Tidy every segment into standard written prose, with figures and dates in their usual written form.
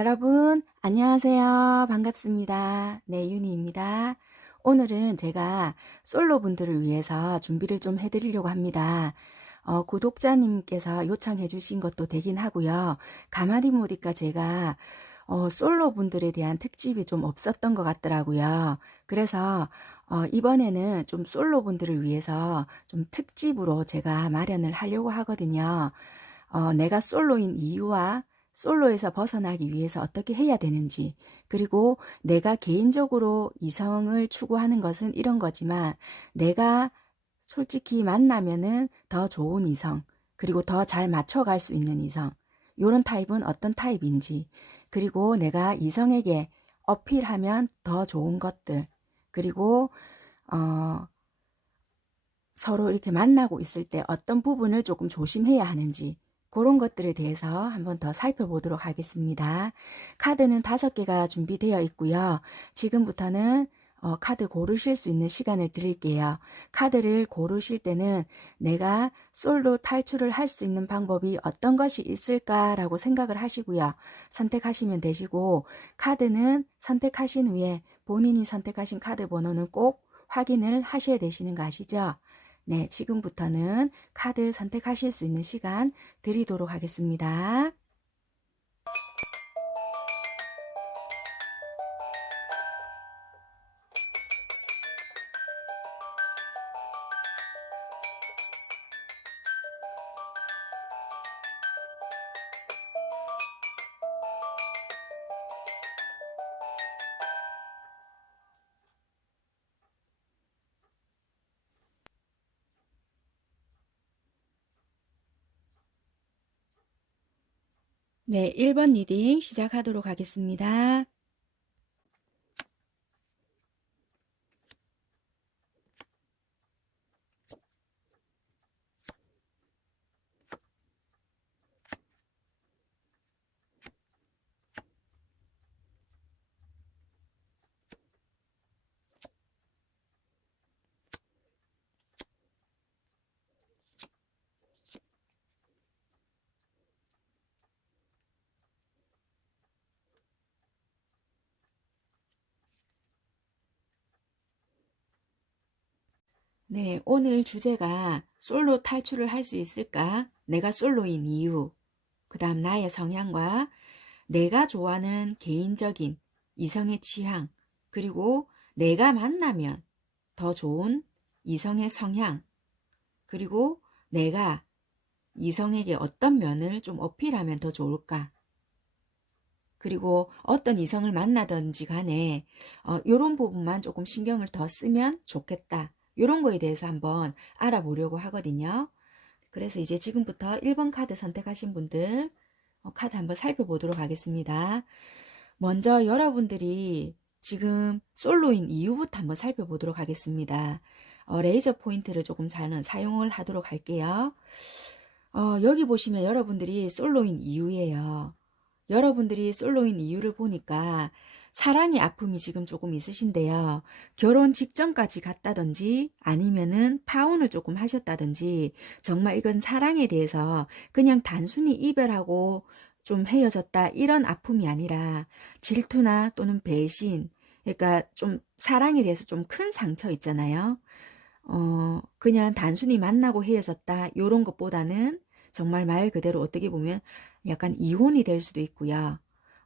여러분, 안녕하세요. 반갑습니다. 네, 윤희입니다. 오늘은 제가 솔로 분들을 위해서 준비를 좀 해드리려고 합니다. 구독자님께서 요청해 주신 것도 되긴 하고요. 가만히 보니까 제가 솔로 분들에 대한 특집이 좀 없었던 것 같더라고요. 그래서 이번에는 좀 솔로 분들을 위해서 좀 특집으로 제가 마련을 하려고 하거든요. 내가 솔로인 이유와 솔로에서 벗어나기 위해서 어떻게 해야 되는지, 그리고 내가 개인적으로 이성을 추구하는 것은 이런 거지만, 내가 솔직히 만나면은 더 좋은 이성, 그리고 더 잘 맞춰갈 수 있는 이성, 요런 타입은 어떤 타입인지, 그리고 내가 이성에게 어필하면 더 좋은 것들, 그리고 서로 이렇게 만나고 있을 때 어떤 부분을 조금 조심해야 하는지, 그런 것들에 대해서 한번 더 살펴보도록 하겠습니다. 카드는 5개가 준비되어 있고요. 지금부터는 카드 고르실 수 있는 시간을 드릴게요. 카드를 고르실 때는 내가 솔로 탈출을 할 수 있는 방법이 어떤 것이 있을까라고 생각을 하시고요. 선택하시면 되시고, 카드는 선택하신 후에 본인이 선택하신 카드 번호는 꼭 확인을 하셔야 되시는 거 아시죠? 네, 지금부터는 카드 선택하실 수 있는 시간 드리도록 하겠습니다. 네, 1번 리딩 시작하도록 하겠습니다. 네, 오늘 주제가 솔로 탈출을 할 수 있을까? 내가 솔로인 이유, 그 다음 나의 성향과 내가 좋아하는 개인적인 이성의 취향, 그리고 내가 만나면 더 좋은 이성의 성향, 그리고 내가 이성에게 어떤 면을 좀 어필하면 더 좋을까? 그리고 어떤 이성을 만나든지 간에 요런 부분만 조금 신경을 더 쓰면 좋겠다. 요런 거에 대해서 한번 알아보려고 하거든요. 그래서 이제 지금부터 1번 카드 선택하신 분들 카드 한번 살펴보도록 하겠습니다. 먼저 여러분들이 지금 솔로인 이유부터 한번 살펴보도록 하겠습니다. 레이저 포인트를 조금 잘 사용을 하도록 할게요. 여기 보시면 여러분들이 솔로인 이유예요. 여러분들이 솔로인 이유를 보니까 사랑의 아픔이 지금 조금 있으신데요. 결혼 직전까지 갔다든지 아니면은 파혼을 조금 하셨다든지 정말 이건 사랑에 대해서 그냥 단순히 이별하고 좀 헤어졌다 이런 아픔이 아니라 질투나 또는 배신, 그러니까 좀 사랑에 대해서 좀 큰 상처 있잖아요. 그냥 단순히 만나고 헤어졌다 요런 것보다는 정말 말 그대로 어떻게 보면 약간 이혼이 될 수도 있고요.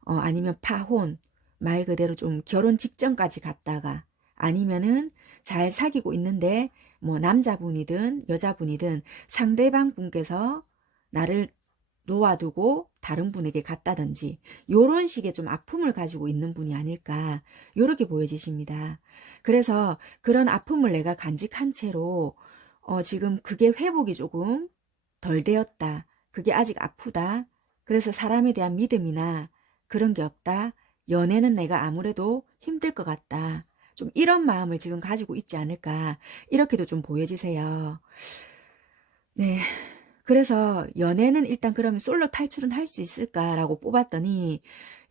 아니면 파혼, 말 그대로 좀 결혼 직전까지 갔다가 아니면은 잘 사귀고 있는데 뭐 남자분이든 여자분이든 상대방 분께서 나를 놓아두고 다른 분에게 갔다든지 요런 식의 좀 아픔을 가지고 있는 분이 아닐까 요렇게 보여지십니다. 그래서 그런 아픔을 내가 간직한 채로 지금 그게 회복이 조금 덜 되었다. 그게 아직 아프다. 그래서 사람에 대한 믿음이나 그런 게 없다. 연애는 내가 아무래도 힘들 것 같다. 좀 이런 마음을 지금 가지고 있지 않을까. 이렇게도 좀 보여지세요. 네. 그래서 연애는 일단 그러면 솔로 탈출은 할 수 있을까라고 뽑았더니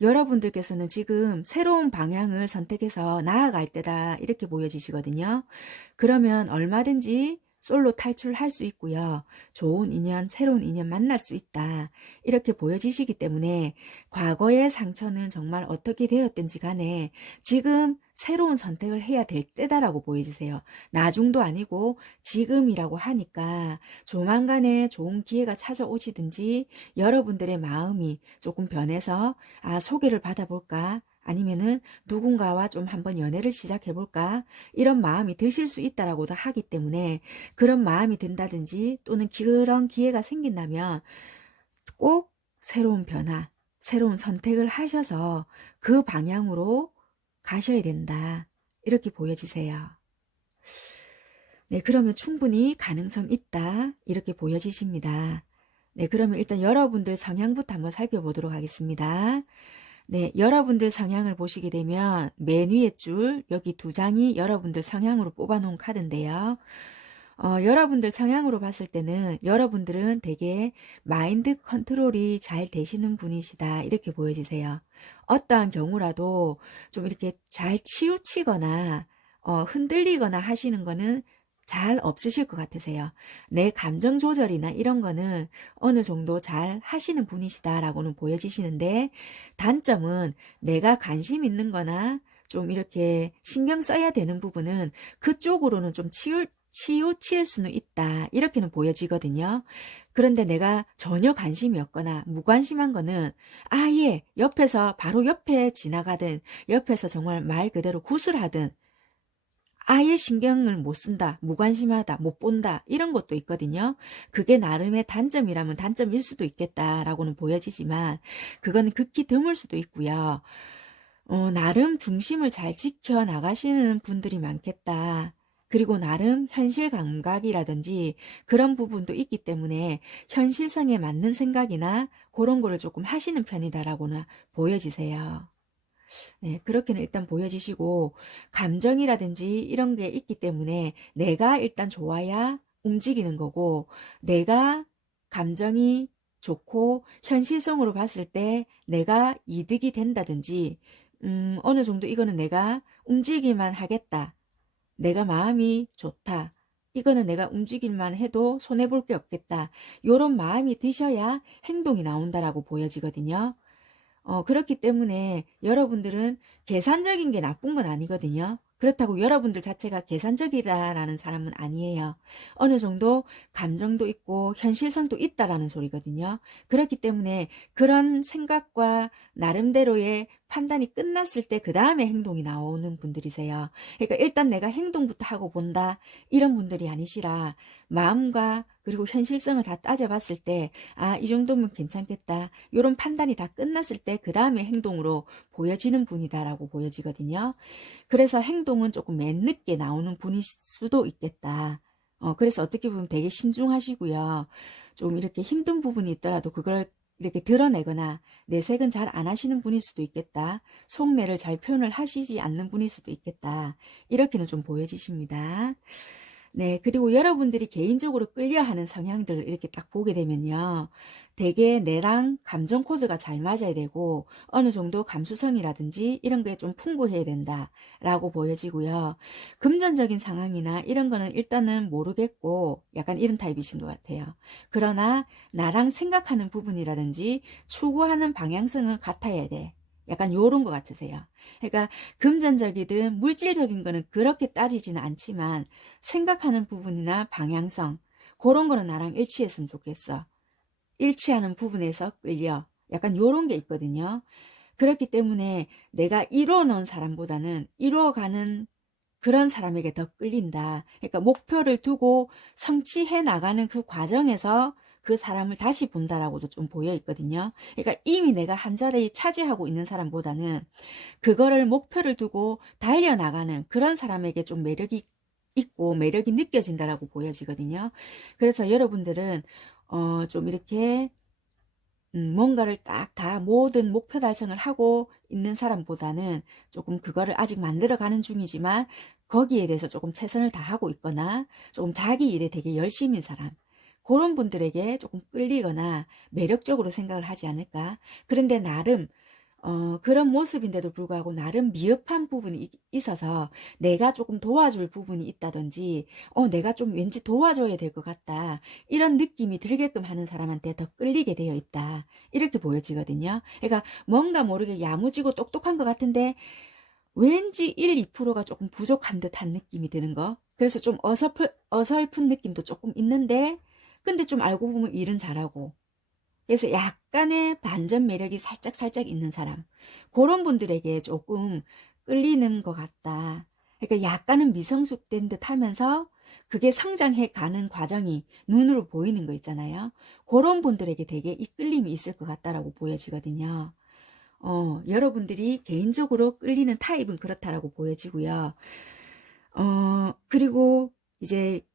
여러분들께서는 지금 새로운 방향을 선택해서 나아갈 때다 이렇게 보여지시거든요. 그러면 얼마든지 솔로 탈출할 수 있고요. 좋은 인연, 새로운 인연 만날 수 있다. 이렇게 보여지시기 때문에 과거의 상처는 정말 어떻게 되었든지 간에 지금 새로운 선택을 해야 될 때다라고 보여지세요. 나중도 아니고 지금이라고 하니까 조만간에 좋은 기회가 찾아오시든지 여러분들의 마음이 조금 변해서 소개를 받아볼까? 아니면은 누군가와 좀 한번 연애를 시작해볼까? 이런 마음이 드실 수 있다라고도 하기 때문에 그런 마음이 든다든지 또는 그런 기회가 생긴다면 꼭 새로운 변화, 새로운 선택을 하셔서 그 방향으로 가셔야 된다. 이렇게 보여지세요. 네, 그러면 충분히 가능성 있다. 이렇게 보여지십니다. 네, 그러면 일단 여러분들 성향부터 한번 살펴보도록 하겠습니다. 네, 여러분들 성향을 보시게 되면 맨 위에 줄 여기 두 장이 여러분들 성향으로 뽑아놓은 카드인데요. 여러분들 성향으로 봤을 때는 여러분들은 되게 마인드 컨트롤이 잘 되시는 분이시다. 이렇게 보여지세요. 어떠한 경우라도 좀 이렇게 잘 치우치거나 흔들리거나 하시는 거는 잘 없으실 것 같으세요. 내 감정 조절이나 이런 거는 어느 정도 잘 하시는 분이시다라고는 보여지시는데 단점은 내가 관심 있는 거나 좀 이렇게 신경 써야 되는 부분은 그쪽으로는 좀 치우칠 수는 있다. 이렇게는 보여지거든요. 그런데 내가 전혀 관심이 없거나 무관심한 거는 아예 옆에서 바로 옆에 지나가든 옆에서 정말 말 그대로 구슬하든 아예 신경을 못 쓴다, 무관심하다, 못 본다 이런 것도 있거든요. 그게 나름의 단점이라면 단점일 수도 있겠다라고는 보여지지만 그건 극히 드물 수도 있고요. 나름 중심을 잘 지켜나가시는 분들이 많겠다. 그리고 나름 현실 감각이라든지 그런 부분도 있기 때문에 현실성에 맞는 생각이나 그런 거를 조금 하시는 편이다라고는 보여지세요. 네, 그렇게는 일단 보여지시고 감정이라든지 이런 게 있기 때문에 내가 일단 좋아야 움직이는 거고 내가 감정이 좋고 현실성으로 봤을 때 내가 이득이 된다든지 어느 정도 이거는 내가 움직이기만 하겠다. 내가 마음이 좋다. 이거는 내가 움직일만 해도 손해볼 게 없겠다. 이런 마음이 드셔야 행동이 나온다라고 보여지거든요. 그렇기 때문에 여러분들은 계산적인 게 나쁜 건 아니거든요. 그렇다고 여러분들 자체가 계산적이다라는 사람은 아니에요. 어느 정도 감정도 있고 현실성도 있다라는 소리거든요. 그렇기 때문에 그런 생각과 나름대로의 판단이 끝났을 때 그 다음에 행동이 나오는 분들이세요. 그러니까 일단 내가 행동부터 하고 본다 이런 분들이 아니시라 마음과 그리고 현실성을 다 따져봤을 때 이 정도면 괜찮겠다. 이런 판단이 다 끝났을 때 그 다음에 행동으로 보여지는 분이다라고 보여지거든요. 그래서 행동은 조금 맨늦게 나오는 분일 수도 있겠다. 그래서 어떻게 보면 되게 신중하시고요. 좀 이렇게 힘든 부분이 있더라도 그걸 이렇게 드러내거나 내색은 잘 안 하시는 분일 수도 있겠다. 속내를 잘 표현을 하시지 않는 분일 수도 있겠다. 이렇게는 좀 보여지십니다. 네, 그리고 여러분들이 개인적으로 끌려하는 성향들을 이렇게 딱 보게 되면요. 되게 내랑 감정 코드가 잘 맞아야 되고 어느 정도 감수성이라든지 이런 게 좀 풍부해야 된다라고 보여지고요. 금전적인 상황이나 이런 거는 일단은 모르겠고 약간 이런 타입이신 것 같아요. 그러나 나랑 생각하는 부분이라든지 추구하는 방향성은 같아야 돼. 약간 요런 것 같으세요. 그러니까 금전적이든 물질적인 거는 그렇게 따지지는 않지만 생각하는 부분이나 방향성 그런 거는 나랑 일치했으면 좋겠어. 일치하는 부분에서 끌려. 약간 요런 게 있거든요. 그렇기 때문에 내가 이뤄놓은 사람보다는 이뤄가는 그런 사람에게 더 끌린다. 그러니까 목표를 두고 성취해 나가는 그 과정에서 그 사람을 다시 본다라고도 좀 보여 있거든요. 그러니까 이미 내가 한 자리 차지하고 있는 사람보다는 그거를 목표를 두고 달려나가는 그런 사람에게 좀 매력이 있고 매력이 느껴진다라고 보여지거든요. 그래서 여러분들은 좀 이렇게 뭔가를 딱 다 모든 목표 달성을 하고 있는 사람보다는 조금 그거를 아직 만들어가는 중이지만 거기에 대해서 조금 최선을 다하고 있거나 조금 자기 일에 되게 열심인 사람 그런 분들에게 조금 끌리거나 매력적으로 생각을 하지 않을까. 그런데 나름 그런 모습인데도 불구하고 나름 미흡한 부분이 있어서 내가 조금 도와줄 부분이 있다든지, 내가 좀 왠지 도와줘야 될 것 같다, 이런 느낌이 들게끔 하는 사람한테 더 끌리게 되어 있다, 이렇게 보여지거든요. 그러니까 뭔가 모르게 야무지고 똑똑한 것 같은데 왠지 1, 2%가 조금 부족한 듯한 느낌이 드는 거. 그래서 좀 어설픈 느낌도 조금 있는데, 근데 좀 알고 보면 일은 잘하고, 그래서 약간의 반전 매력이 살짝 있는 사람, 그런 분들에게 조금 끌리는 것 같다. 그러니까 약간은 미성숙된 듯 하면서 그게 성장해 가는 과정이 눈으로 보이는 거 있잖아요. 그런 분들에게 되게 이 끌림이 있을 것 같다라고 보여지거든요. 여러분들이 개인적으로 끌리는 타입은 그렇다라고 보여지고요. 그리고 이제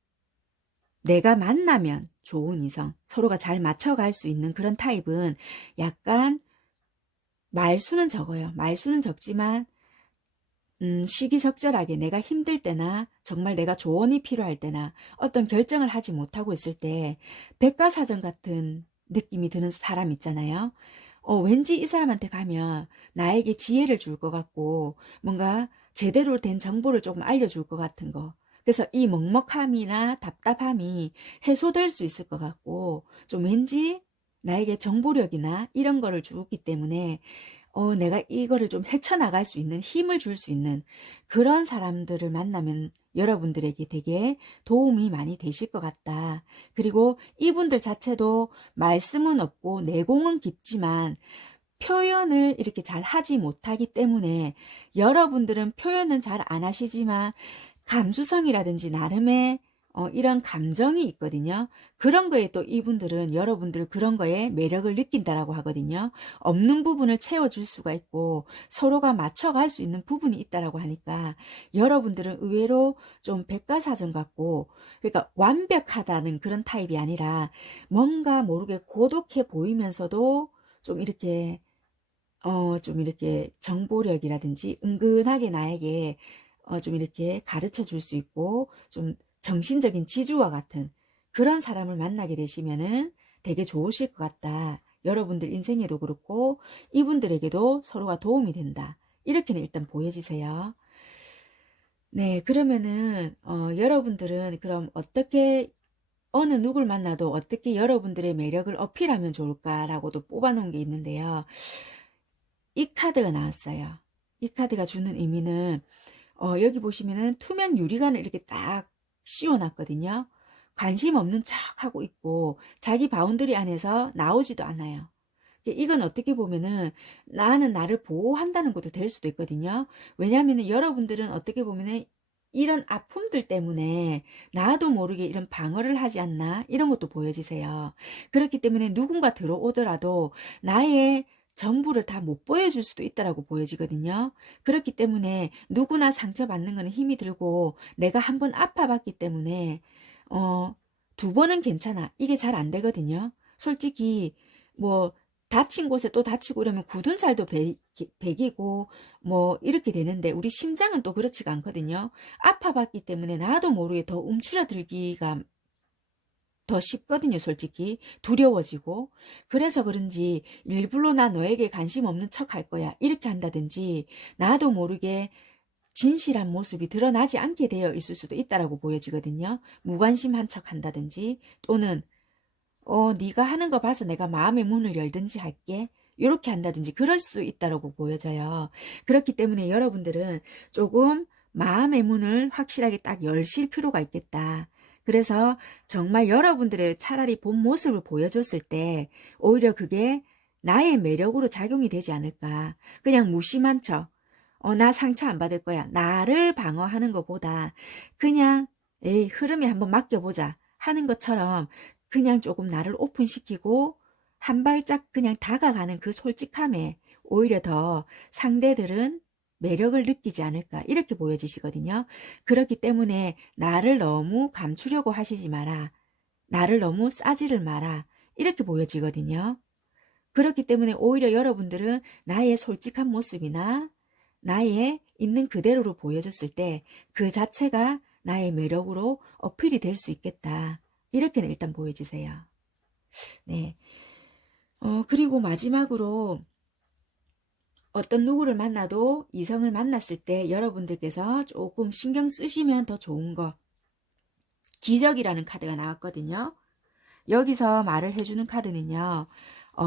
내가 만나면 좋은 이성, 서로가 잘 맞춰갈 수 있는 그런 타입은 약간 말수는 적어요. 말수는 적지만 시기적절하게 내가 힘들 때나 정말 내가 조언이 필요할 때나 어떤 결정을 하지 못하고 있을 때 백과사전 같은 느낌이 드는 사람 있잖아요. 왠지 이 사람한테 가면 나에게 지혜를 줄 것 같고 뭔가 제대로 된 정보를 조금 알려줄 것 같은 거. 그래서 이 먹먹함이나 답답함이 해소될 수 있을 것 같고 좀 왠지 나에게 정보력이나 이런 거를 주기 때문에 내가 이거를 좀 헤쳐나갈 수 있는 힘을 줄 수 있는 그런 사람들을 만나면 여러분들에게 되게 도움이 많이 되실 것 같다. 그리고 이분들 자체도 말씀은 없고 내공은 깊지만 표현을 이렇게 잘 하지 못하기 때문에 여러분들은 표현은 잘 안 하시지만 감수성이라든지 나름의 이런 감정이 있거든요. 그런 거에 또 이분들은 여러분들 그런 거에 매력을 느낀다라고 하거든요. 없는 부분을 채워줄 수가 있고 서로가 맞춰갈 수 있는 부분이 있다라고 하니까 여러분들은 의외로 좀 백과사전 같고, 그러니까 완벽하다는 그런 타입이 아니라 뭔가 모르게 고독해 보이면서도 좀 이렇게 정보력이라든지 은근하게 나에게 좀 이렇게 가르쳐 줄 수 있고 좀 정신적인 지주와 같은 그런 사람을 만나게 되시면은 되게 좋으실 것 같다. 여러분들 인생에도 그렇고 이분들에게도 서로가 도움이 된다. 이렇게는 일단 보여지세요. 네, 그러면은 여러분들은 그럼 어떻게 어느 누굴 만나도 어떻게 여러분들의 매력을 어필하면 좋을까라고도 뽑아놓은 게 있는데요. 이 카드가 나왔어요. 이 카드가 주는 의미는 여기 보시면은 투명 유리관을 이렇게 딱 씌워놨거든요. 관심 없는 척 하고 있고 자기 바운더리 안에서 나오지도 않아요. 이건 어떻게 보면은 나는 나를 보호한다는 것도 될 수도 있거든요. 왜냐하면 여러분들은 어떻게 보면은 이런 아픔들 때문에 나도 모르게 이런 방어를 하지 않나, 이런 것도 보여지세요. 그렇기 때문에 누군가 들어오더라도 나의 전부를 다 못 보여줄 수도 있다라고 보여지거든요. 그렇기 때문에 누구나 상처받는 거는 힘이 들고 내가 한번 아파봤기 때문에 어, 두 번은 괜찮아, 이게 잘 안 되거든요. 솔직히 뭐 다친 곳에 또 다치고 이러면 굳은 살도 배기고 뭐 이렇게 되는데 우리 심장은 또 그렇지가 않거든요. 아파봤기 때문에 나도 모르게 더 움츠러들기가 더 쉽거든요, 솔직히. 두려워지고. 그래서 그런지 일부러 나 너에게 관심 없는 척 할 거야, 이렇게 한다든지 나도 모르게 진실한 모습이 드러나지 않게 되어 있을 수도 있다라고 보여지거든요. 무관심한 척 한다든지 또는 네가 하는 거 봐서 내가 마음의 문을 열든지 할게, 이렇게 한다든지 그럴 수 있다고 보여져요. 그렇기 때문에 여러분들은 조금 마음의 문을 확실하게 딱 열실 필요가 있겠다. 그래서 정말 여러분들의 차라리 본 모습을 보여줬을 때 오히려 그게 나의 매력으로 작용이 되지 않을까. 그냥 무심한 척, 나 상처 안 받을 거야, 나를 방어하는 것보다 그냥 에이, 흐름에 한번 맡겨보자 하는 것처럼 그냥 조금 나를 오픈시키고 한 발짝 그냥 다가가는 그 솔직함에 오히려 더 상대들은 매력을 느끼지 않을까, 이렇게 보여지시거든요. 그렇기 때문에 나를 너무 감추려고 하시지 마라, 나를 너무 싸지를 마라, 이렇게 보여지거든요. 그렇기 때문에 오히려 여러분들은 나의 솔직한 모습이나 나의 있는 그대로를 보여줬을 때 그 자체가 나의 매력으로 어필이 될 수 있겠다. 이렇게는 일단 보여지세요. 네. 그리고 마지막으로 어떤 누구를 만나도 이성을 만났을 때 여러분들께서 조금 신경 쓰시면 더 좋은 거. 기적이라는 카드가 나왔거든요. 여기서 말을 해주는 카드는요.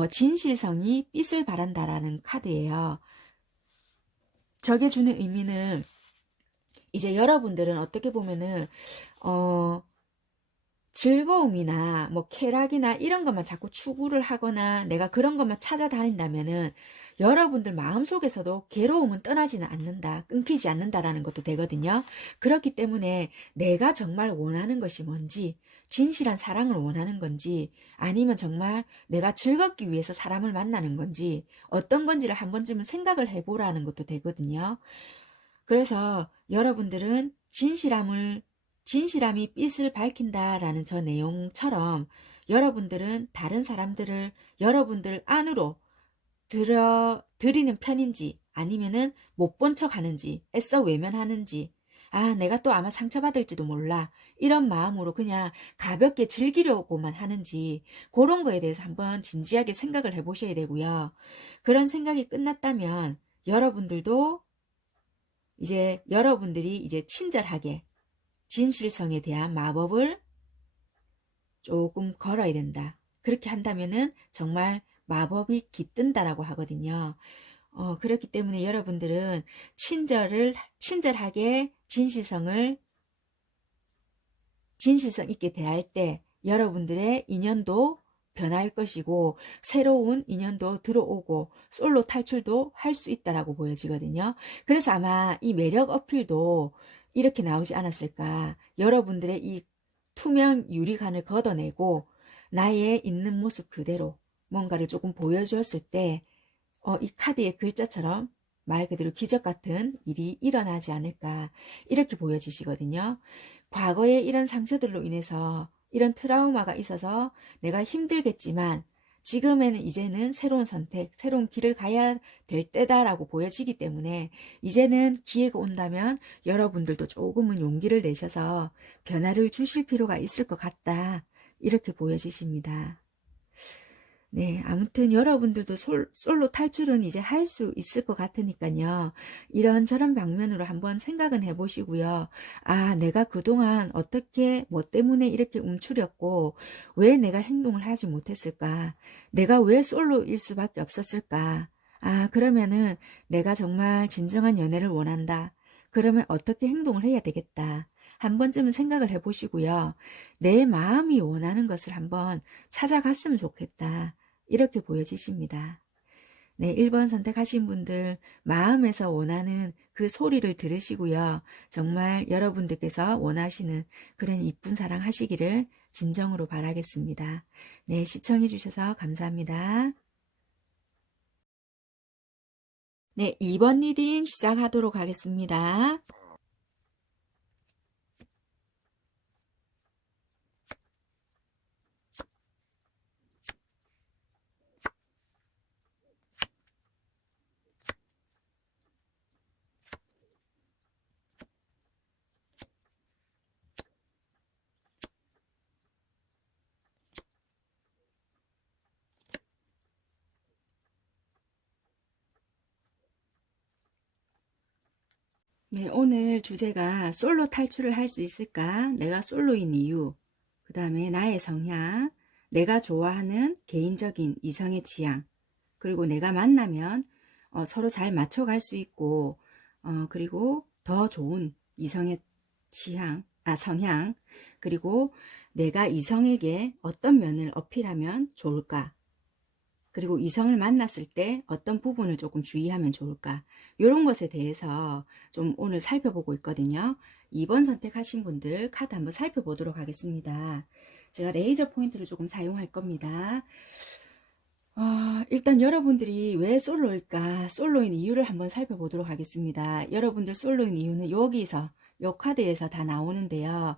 진실성이 빛을 발한다라는 카드예요. 저게 주는 의미는 이제 여러분들은 어떻게 보면은 즐거움이나 뭐 쾌락이나 이런 것만 자꾸 추구를 하거나 내가 그런 것만 찾아다닌다면은 여러분들 마음속에서도 괴로움은 떠나지는 않는다, 끊기지 않는다라는 것도 되거든요. 그렇기 때문에 내가 정말 원하는 것이 뭔지, 진실한 사랑을 원하는 건지, 아니면 정말 내가 즐겁기 위해서 사람을 만나는 건지, 어떤 건지를 한 번쯤은 생각을 해보라는 것도 되거든요. 그래서 여러분들은 진실함이 빛을 밝힌다라는 저 내용처럼 여러분들은 다른 사람들을 여러분들 안으로 들이는 편인지 아니면은 못 본 척 하는지 애써 외면하는지 내가 또 아마 상처받을지도 몰라 이런 마음으로 그냥 가볍게 즐기려고만 하는지 그런 거에 대해서 한번 진지하게 생각을 해보셔야 되고요. 그런 생각이 끝났다면 여러분들도 이제 여러분들이 이제 친절하게 진실성에 대한 마법을 조금 걸어야 된다. 그렇게 한다면은 정말 마법이 깃든다라고 하거든요. 그렇기 때문에 여러분들은 친절하게 진실성 있게 대할 때 여러분들의 인연도 변할 것이고 새로운 인연도 들어오고 솔로 탈출도 할 수 있다라고 보여지거든요. 그래서 아마 이 매력 어필도 이렇게 나오지 않았을까. 여러분들의 이 투명 유리관을 걷어내고 나의 있는 모습 그대로 뭔가를 조금 보여주었을 때 이 카드의 글자처럼 말 그대로 기적 같은 일이 일어나지 않을까 이렇게 보여지시거든요. 과거에 이런 상처들로 인해서 이런 트라우마가 있어서 내가 힘들겠지만 지금에는 이제는 새로운 선택, 새로운 길을 가야 될 때다라고 보여지기 때문에 이제는 기회가 온다면 여러분들도 조금은 용기를 내셔서 변화를 주실 필요가 있을 것 같다. 이렇게 보여지십니다. 네, 아무튼 여러분들도 솔로 탈출은 이제 할 수 있을 것 같으니까요. 이런저런 방면으로 한번 생각은 해보시고요. 내가 그동안 어떻게, 뭐 때문에 이렇게 움츠렸고, 왜 내가 행동을 하지 못했을까? 내가 왜 솔로일 수밖에 없었을까? 그러면은 내가 정말 진정한 연애를 원한다. 그러면 어떻게 행동을 해야 되겠다. 한 번쯤은 생각을 해보시고요. 내 마음이 원하는 것을 한번 찾아갔으면 좋겠다. 이렇게 보여지십니다. 네, 1번 선택하신 분들 마음에서 원하는 그 소리를 들으시고요. 정말 여러분들께서 원하시는 그런 이쁜 사랑 하시기를 진정으로 바라겠습니다. 네, 시청해 주셔서 감사합니다. 네, 2번 리딩 시작하도록 하겠습니다. 네, 오늘 주제가 솔로 탈출을 할 수 있을까? 내가 솔로인 이유, 그 다음에 나의 성향, 내가 좋아하는 개인적인 이성의 취향, 그리고 내가 만나면 서로 잘 맞춰갈 수 있고, 그리고 더 좋은 이성의 성향, 그리고 내가 이성에게 어떤 면을 어필하면 좋을까? 그리고 이성을 만났을 때 어떤 부분을 조금 주의하면 좋을까? 이런 것에 대해서 좀 오늘 살펴보고 있거든요. 2번 선택하신 분들 카드 한번 살펴보도록 하겠습니다. 제가 레이저 포인트를 조금 사용할 겁니다. 일단 여러분들이 왜 솔로일까? 솔로인 이유를 한번 살펴보도록 하겠습니다. 여러분들 솔로인 이유는 여기서, 이 카드에서 다 나오는데요.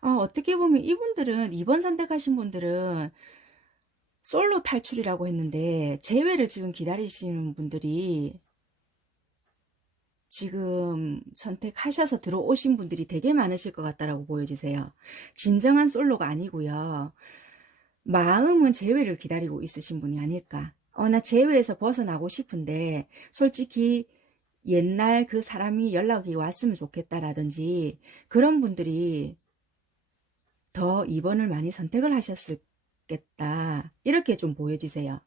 어떻게 보면 이분들은, 2번 선택하신 분들은 솔로 탈출이라고 했는데 재회를 지금 기다리시는 분들이 지금 선택하셔서 들어오신 분들이 되게 많으실 것 같다라고 보여지세요. 진정한 솔로가 아니고요. 마음은 재회를 기다리고 있으신 분이 아닐까. 나 제외에서 벗어나고 싶은데 솔직히 옛날 그 사람이 연락이 왔으면 좋겠다라든지 그런 분들이 더 2번을 많이 선택을 하셨겠다. 이렇게 좀 보여지세요.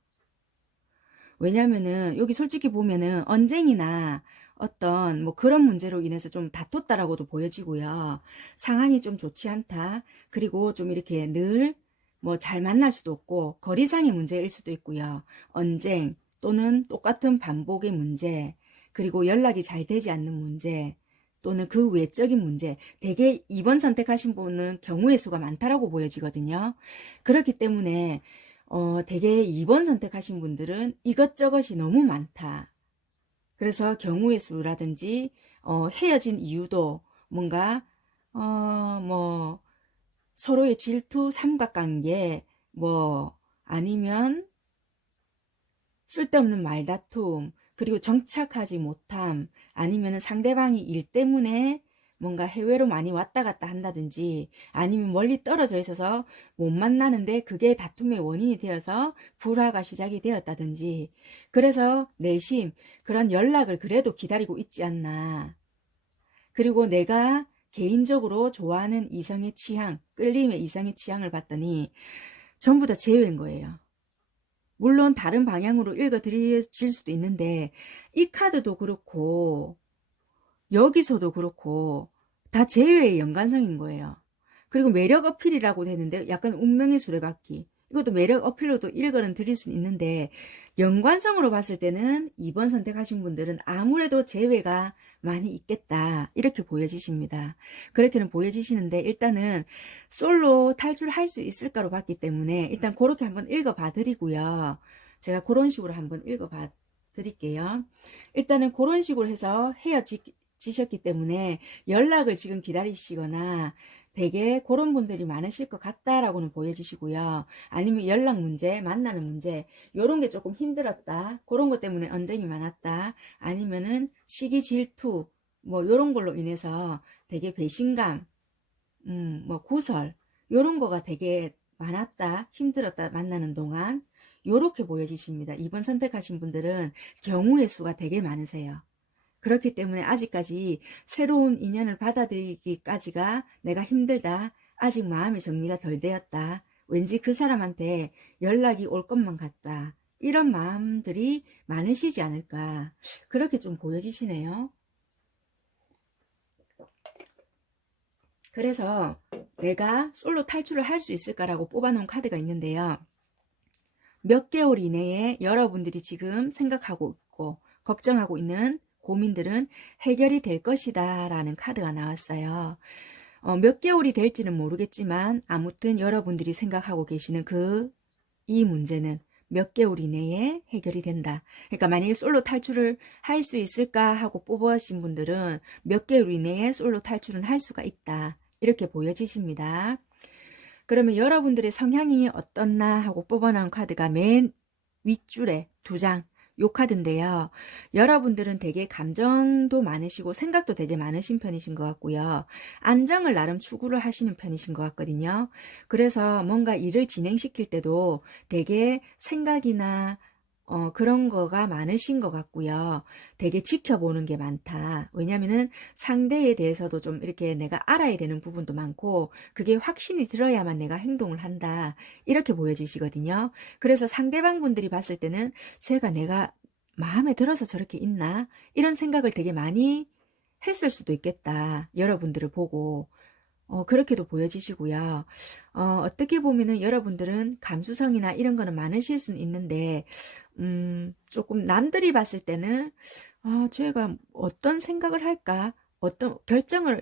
왜냐면은 여기 솔직히 보면은 언쟁이나 어떤 뭐 그런 문제로 인해서 좀 다퉜다라고도 보여지고요. 상황이 좀 좋지 않다. 그리고 좀 이렇게 늘 뭐 잘 만날 수도 없고 거리상의 문제일 수도 있고요. 언쟁 또는 똑같은 반복의 문제 그리고 연락이 잘 되지 않는 문제 또는 그 외적인 문제 대개 2번 선택하신 분은 경우의 수가 많다라고 보여지거든요. 그렇기 때문에 대개 2번 선택하신 분들은 이것저것이 너무 많다. 그래서 경우의 수라든지 헤어진 이유도 뭔가 뭐 서로의 질투, 삼각관계 뭐 아니면 쓸데없는 말다툼, 그리고 정착하지 못함, 아니면 상대방이 일 때문에 뭔가 해외로 많이 왔다 갔다 한다든지, 아니면 멀리 떨어져 있어서 못 만나는데 그게 다툼의 원인이 되어서 불화가 시작이 되었다든지, 그래서 내심 그런 연락을 그래도 기다리고 있지 않나. 그리고 내가 개인적으로 좋아하는 이성의 취향, 끌림의 이성의 취향을 봤더니 전부 다 제외인 거예요. 물론 다른 방향으로 읽어 드릴 수도 있는데 이 카드도 그렇고 여기서도 그렇고 다 제외의 연관성인 거예요. 그리고 매력 어필이라고 되는데 약간 운명의 수레바퀴 이것도 매력 어필로도 읽어는 드릴 수는 있는데 연관성으로 봤을 때는 2번 선택하신 분들은 아무래도 제외가 많이 있겠다 이렇게 보여지십니다. 그렇게는 보여지시는데 일단은 솔로 탈출할 수 있을까로 봤기 때문에 일단 그렇게 한번 읽어봐 드리고요. 제가 그런 식으로 한번 읽어봐 드릴게요. 일단은 그런 식으로 해서 헤어지셨기 때문에 연락을 지금 기다리시거나 되게 그런 분들이 많으실 것 같다라고는 보여지시고요. 아니면 연락 문제, 만나는 문제 요런 게 조금 힘들었다. 그런 것 때문에 언쟁이 많았다. 아니면은 시기 질투 뭐 요런 걸로 인해서 되게 배신감, 뭐 구설 요런 거가 되게 많았다. 힘들었다. 만나는 동안 요렇게 보여지십니다. 2번 선택하신 분들은 경우의 수가 되게 많으세요. 그렇기 때문에 아직까지 새로운 인연을 받아들이기까지가 내가 힘들다. 아직 마음의 정리가 덜 되었다. 왠지 그 사람한테 연락이 올 것만 같다. 이런 마음들이 많으시지 않을까. 그렇게 좀 보여지시네요. 그래서 내가 솔로 탈출을 할 수 있을까라고 뽑아놓은 카드가 있는데요. 몇 개월 이내에 여러분들이 지금 생각하고 있고 걱정하고 있는 고민들은 해결이 될 것이다 라는 카드가 나왔어요. 몇 개월이 될지는 모르겠지만 아무튼 여러분들이 생각하고 계시는 이 문제는 몇 개월 이내에 해결이 된다. 그러니까 만약에 솔로 탈출을 할 수 있을까 하고 뽑으신 분들은 몇 개월 이내에 솔로 탈출은 할 수가 있다. 이렇게 보여지십니다. 그러면 여러분들의 성향이 어떻나 하고 뽑아놓은 카드가 맨 윗줄에 2장 요 카드인데요. 여러분들은 되게 감정도 많으시고 생각도 되게 많으신 편이신 것 같고요. 안정을 나름 추구를 하시는 편이신 것 같거든요. 그래서 뭔가 일을 진행시킬 때도 되게 생각이나 그런 거가 많으신 것 같고요. 되게 지켜보는 게 많다. 왜냐면은 상대에 대해서도 좀 이렇게 내가 알아야 되는 부분도 많고, 그게 확신이 들어야만 내가 행동을 한다. 이렇게 보여지시거든요. 그래서 상대방 분들이 봤을 때는 내가 마음에 들어서 저렇게 있나? 이런 생각을 되게 많이 했을 수도 있겠다. 여러분들을 보고. 그렇게도 보여지시고요. 어떻게 보면은 여러분들은 감수성이나 이런 거는 많으실 수는 있는데, 조금 남들이 봤을 때는, 쟤가 어떤 생각을 할까? 어떤 결정을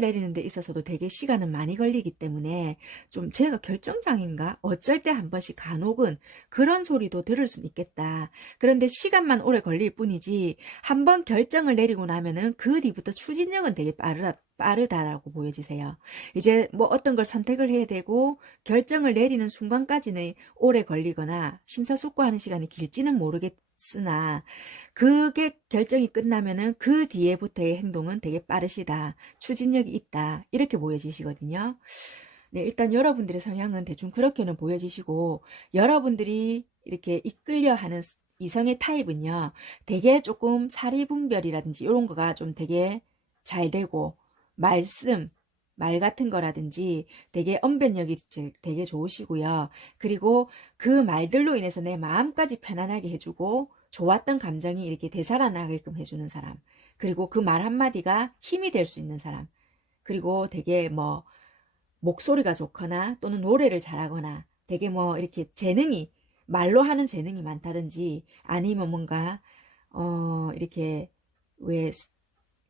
내리는 데 있어서도 되게 시간은 많이 걸리기 때문에 좀 쟤가 결정장애인가? 어쩔 때 한 번씩 간혹은 그런 소리도 들을 수는 있겠다. 그런데 시간만 오래 걸릴 뿐이지 한 번 결정을 내리고 나면은 그 뒤부터 추진력은 되게 빠르다라고 보여지세요. 이제 뭐 어떤 걸 선택을 해야 되고 결정을 내리는 순간까지는 오래 걸리거나 심사숙고하는 시간이 길지는 모르겠으나 그게 결정이 끝나면은 그 뒤에부터의 행동은 되게 빠르시다. 추진력이 있다. 이렇게 보여지시거든요. 네, 일단 여러분들의 성향은 대충 그렇게는 보여지시고 여러분들이 이렇게 이끌려 하는 이성의 타입은요, 되게 조금 사리분별이라든지 이런 거가 좀 되게 잘 되고, 말 같은 거라든지 되게 언변력이 되게 좋으시고요. 그리고 그 말들로 인해서 내 마음까지 편안하게 해주고, 좋았던 감정이 이렇게 되살아나게끔 해주는 사람. 그리고 그 말 한마디가 힘이 될 수 있는 사람. 그리고 되게 뭐, 목소리가 좋거나 또는 노래를 잘하거나 되게 뭐 이렇게 말로 하는 재능이 많다든지 아니면 뭔가, 이렇게 왜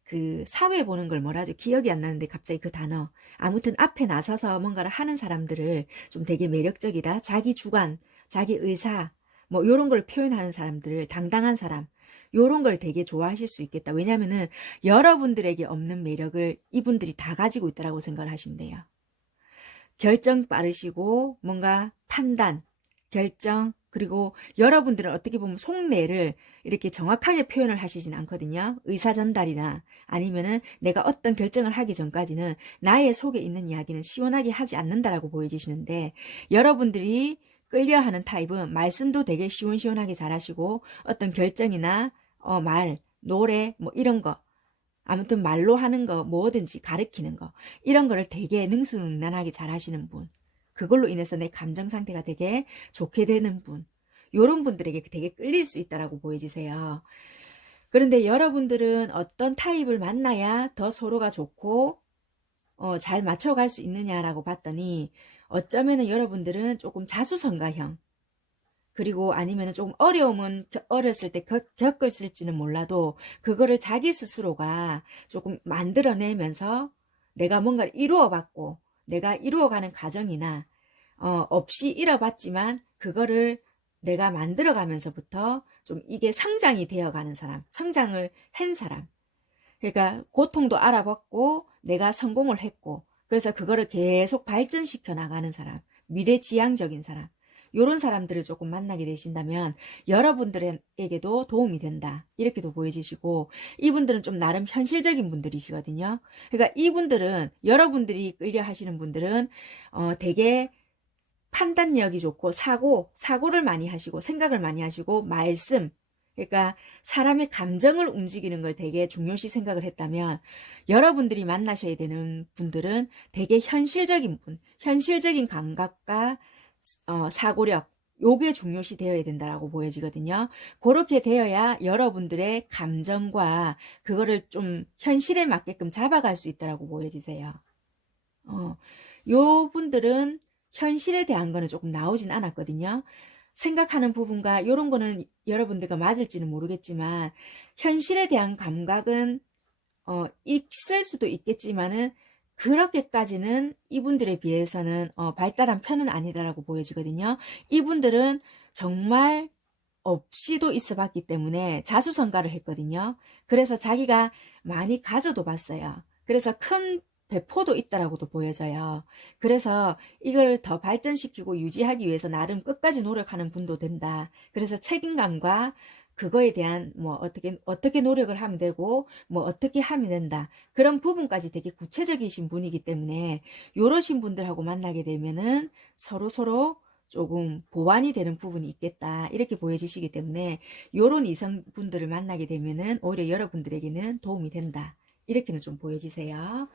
그 사회 보는 걸 뭐라 하죠? 기억이 안 나는데 갑자기 그 단어. 아무튼 앞에 나서서 뭔가를 하는 사람들을 좀 되게 매력적이다. 자기 주관, 자기 의사, 뭐 요런 걸 표현하는 사람들, 당당한 사람. 요런 걸 되게 좋아하실 수 있겠다. 왜냐면은 여러분들에게 없는 매력을 이분들이 다 가지고 있다라고 생각을 하시면 돼요. 결정 빠르시고 뭔가 판단, 결정, 그리고 여러분들은 어떻게 보면 속내를 이렇게 정확하게 표현을 하시진 않거든요. 의사 전달이나 아니면은 내가 어떤 결정을 하기 전까지는 나의 속에 있는 이야기는 시원하게 하지 않는다라고 보여지시는데, 여러분들이 끌려하는 타입은 말씀도 되게 시원시원하게 잘하시고 어떤 결정이나 노래 뭐 이런 거, 아무튼 말로 하는 거, 뭐든지 가르치는 거, 이런 거를 되게 능수능란하게 잘 하시는 분, 그걸로 인해서 내 감정 상태가 되게 좋게 되는 분, 요런 분들에게 되게 끌릴 수 있다라고 보여지세요. 그런데 여러분들은 어떤 타입을 만나야 더 서로가 좋고 잘 맞춰갈 수 있느냐라고 봤더니, 어쩌면은 여러분들은 조금 자수성가형, 그리고 아니면 조금 어려움은 어렸을 때 겪었을지는 몰라도 그거를 자기 스스로가 조금 만들어내면서 내가 뭔가를 이루어봤고, 내가 이루어가는 과정이나 없이 잃어봤지만 그거를 내가 만들어가면서부터 좀 이게 성장이 되어가는 사람, 성장을 한 사람. 그러니까 고통도 알아봤고 내가 성공을 했고, 그래서 그거를 계속 발전시켜 나가는 사람, 미래지향적인 사람, 요런 사람들을 조금 만나게 되신다면 여러분들에게도 도움이 된다, 이렇게도 보여지시고, 이분들은 좀 나름 현실적인 분들이시거든요. 그러니까 이분들은, 여러분들이 끌려 하시는 분들은 되게 판단력이 좋고 사고를 많이 하시고 생각을 많이 하시고 그러니까 사람의 감정을 움직이는 걸 되게 중요시 생각을 했다면, 여러분들이 만나셔야 되는 분들은 되게 현실적인 분, 현실적인 감각과 사고력, 요게 중요시 되어야 된다라고 보여지거든요. 그렇게 되어야 여러분들의 감정과 그거를 좀 현실에 맞게끔 잡아갈 수 있다라고 보여지세요. 요 분들은 현실에 대한 거는 조금 나오진 않았거든요. 생각하는 부분과 이런 거는 여러분들과 맞을지는 모르겠지만, 현실에 대한 감각은 있을 수도 있겠지만은 그렇게까지는 이분들에 비해서는 발달한 편은 아니다라고 보여지거든요. 이분들은 정말 없이도 있어 봤기 때문에 자수성가를 했거든요. 그래서 자기가 많이 가져도 봤어요. 그래서 큰 배포도 있다라고도 보여져요. 그래서 이걸 더 발전시키고 유지하기 위해서 나름 끝까지 노력하는 분도 된다. 그래서 책임감과 그거에 대한 뭐 어떻게 노력을 하면 되고 뭐 어떻게 하면 된다, 그런 부분까지 되게 구체적이신 분이기 때문에, 요러신 분들하고 만나게 되면은 서로 조금 보완이 되는 부분이 있겠다, 이렇게 보여지시기 때문에 요런 이성분들을 만나게 되면은 오히려 여러분들에게는 도움이 된다, 이렇게는 좀 보여지세요.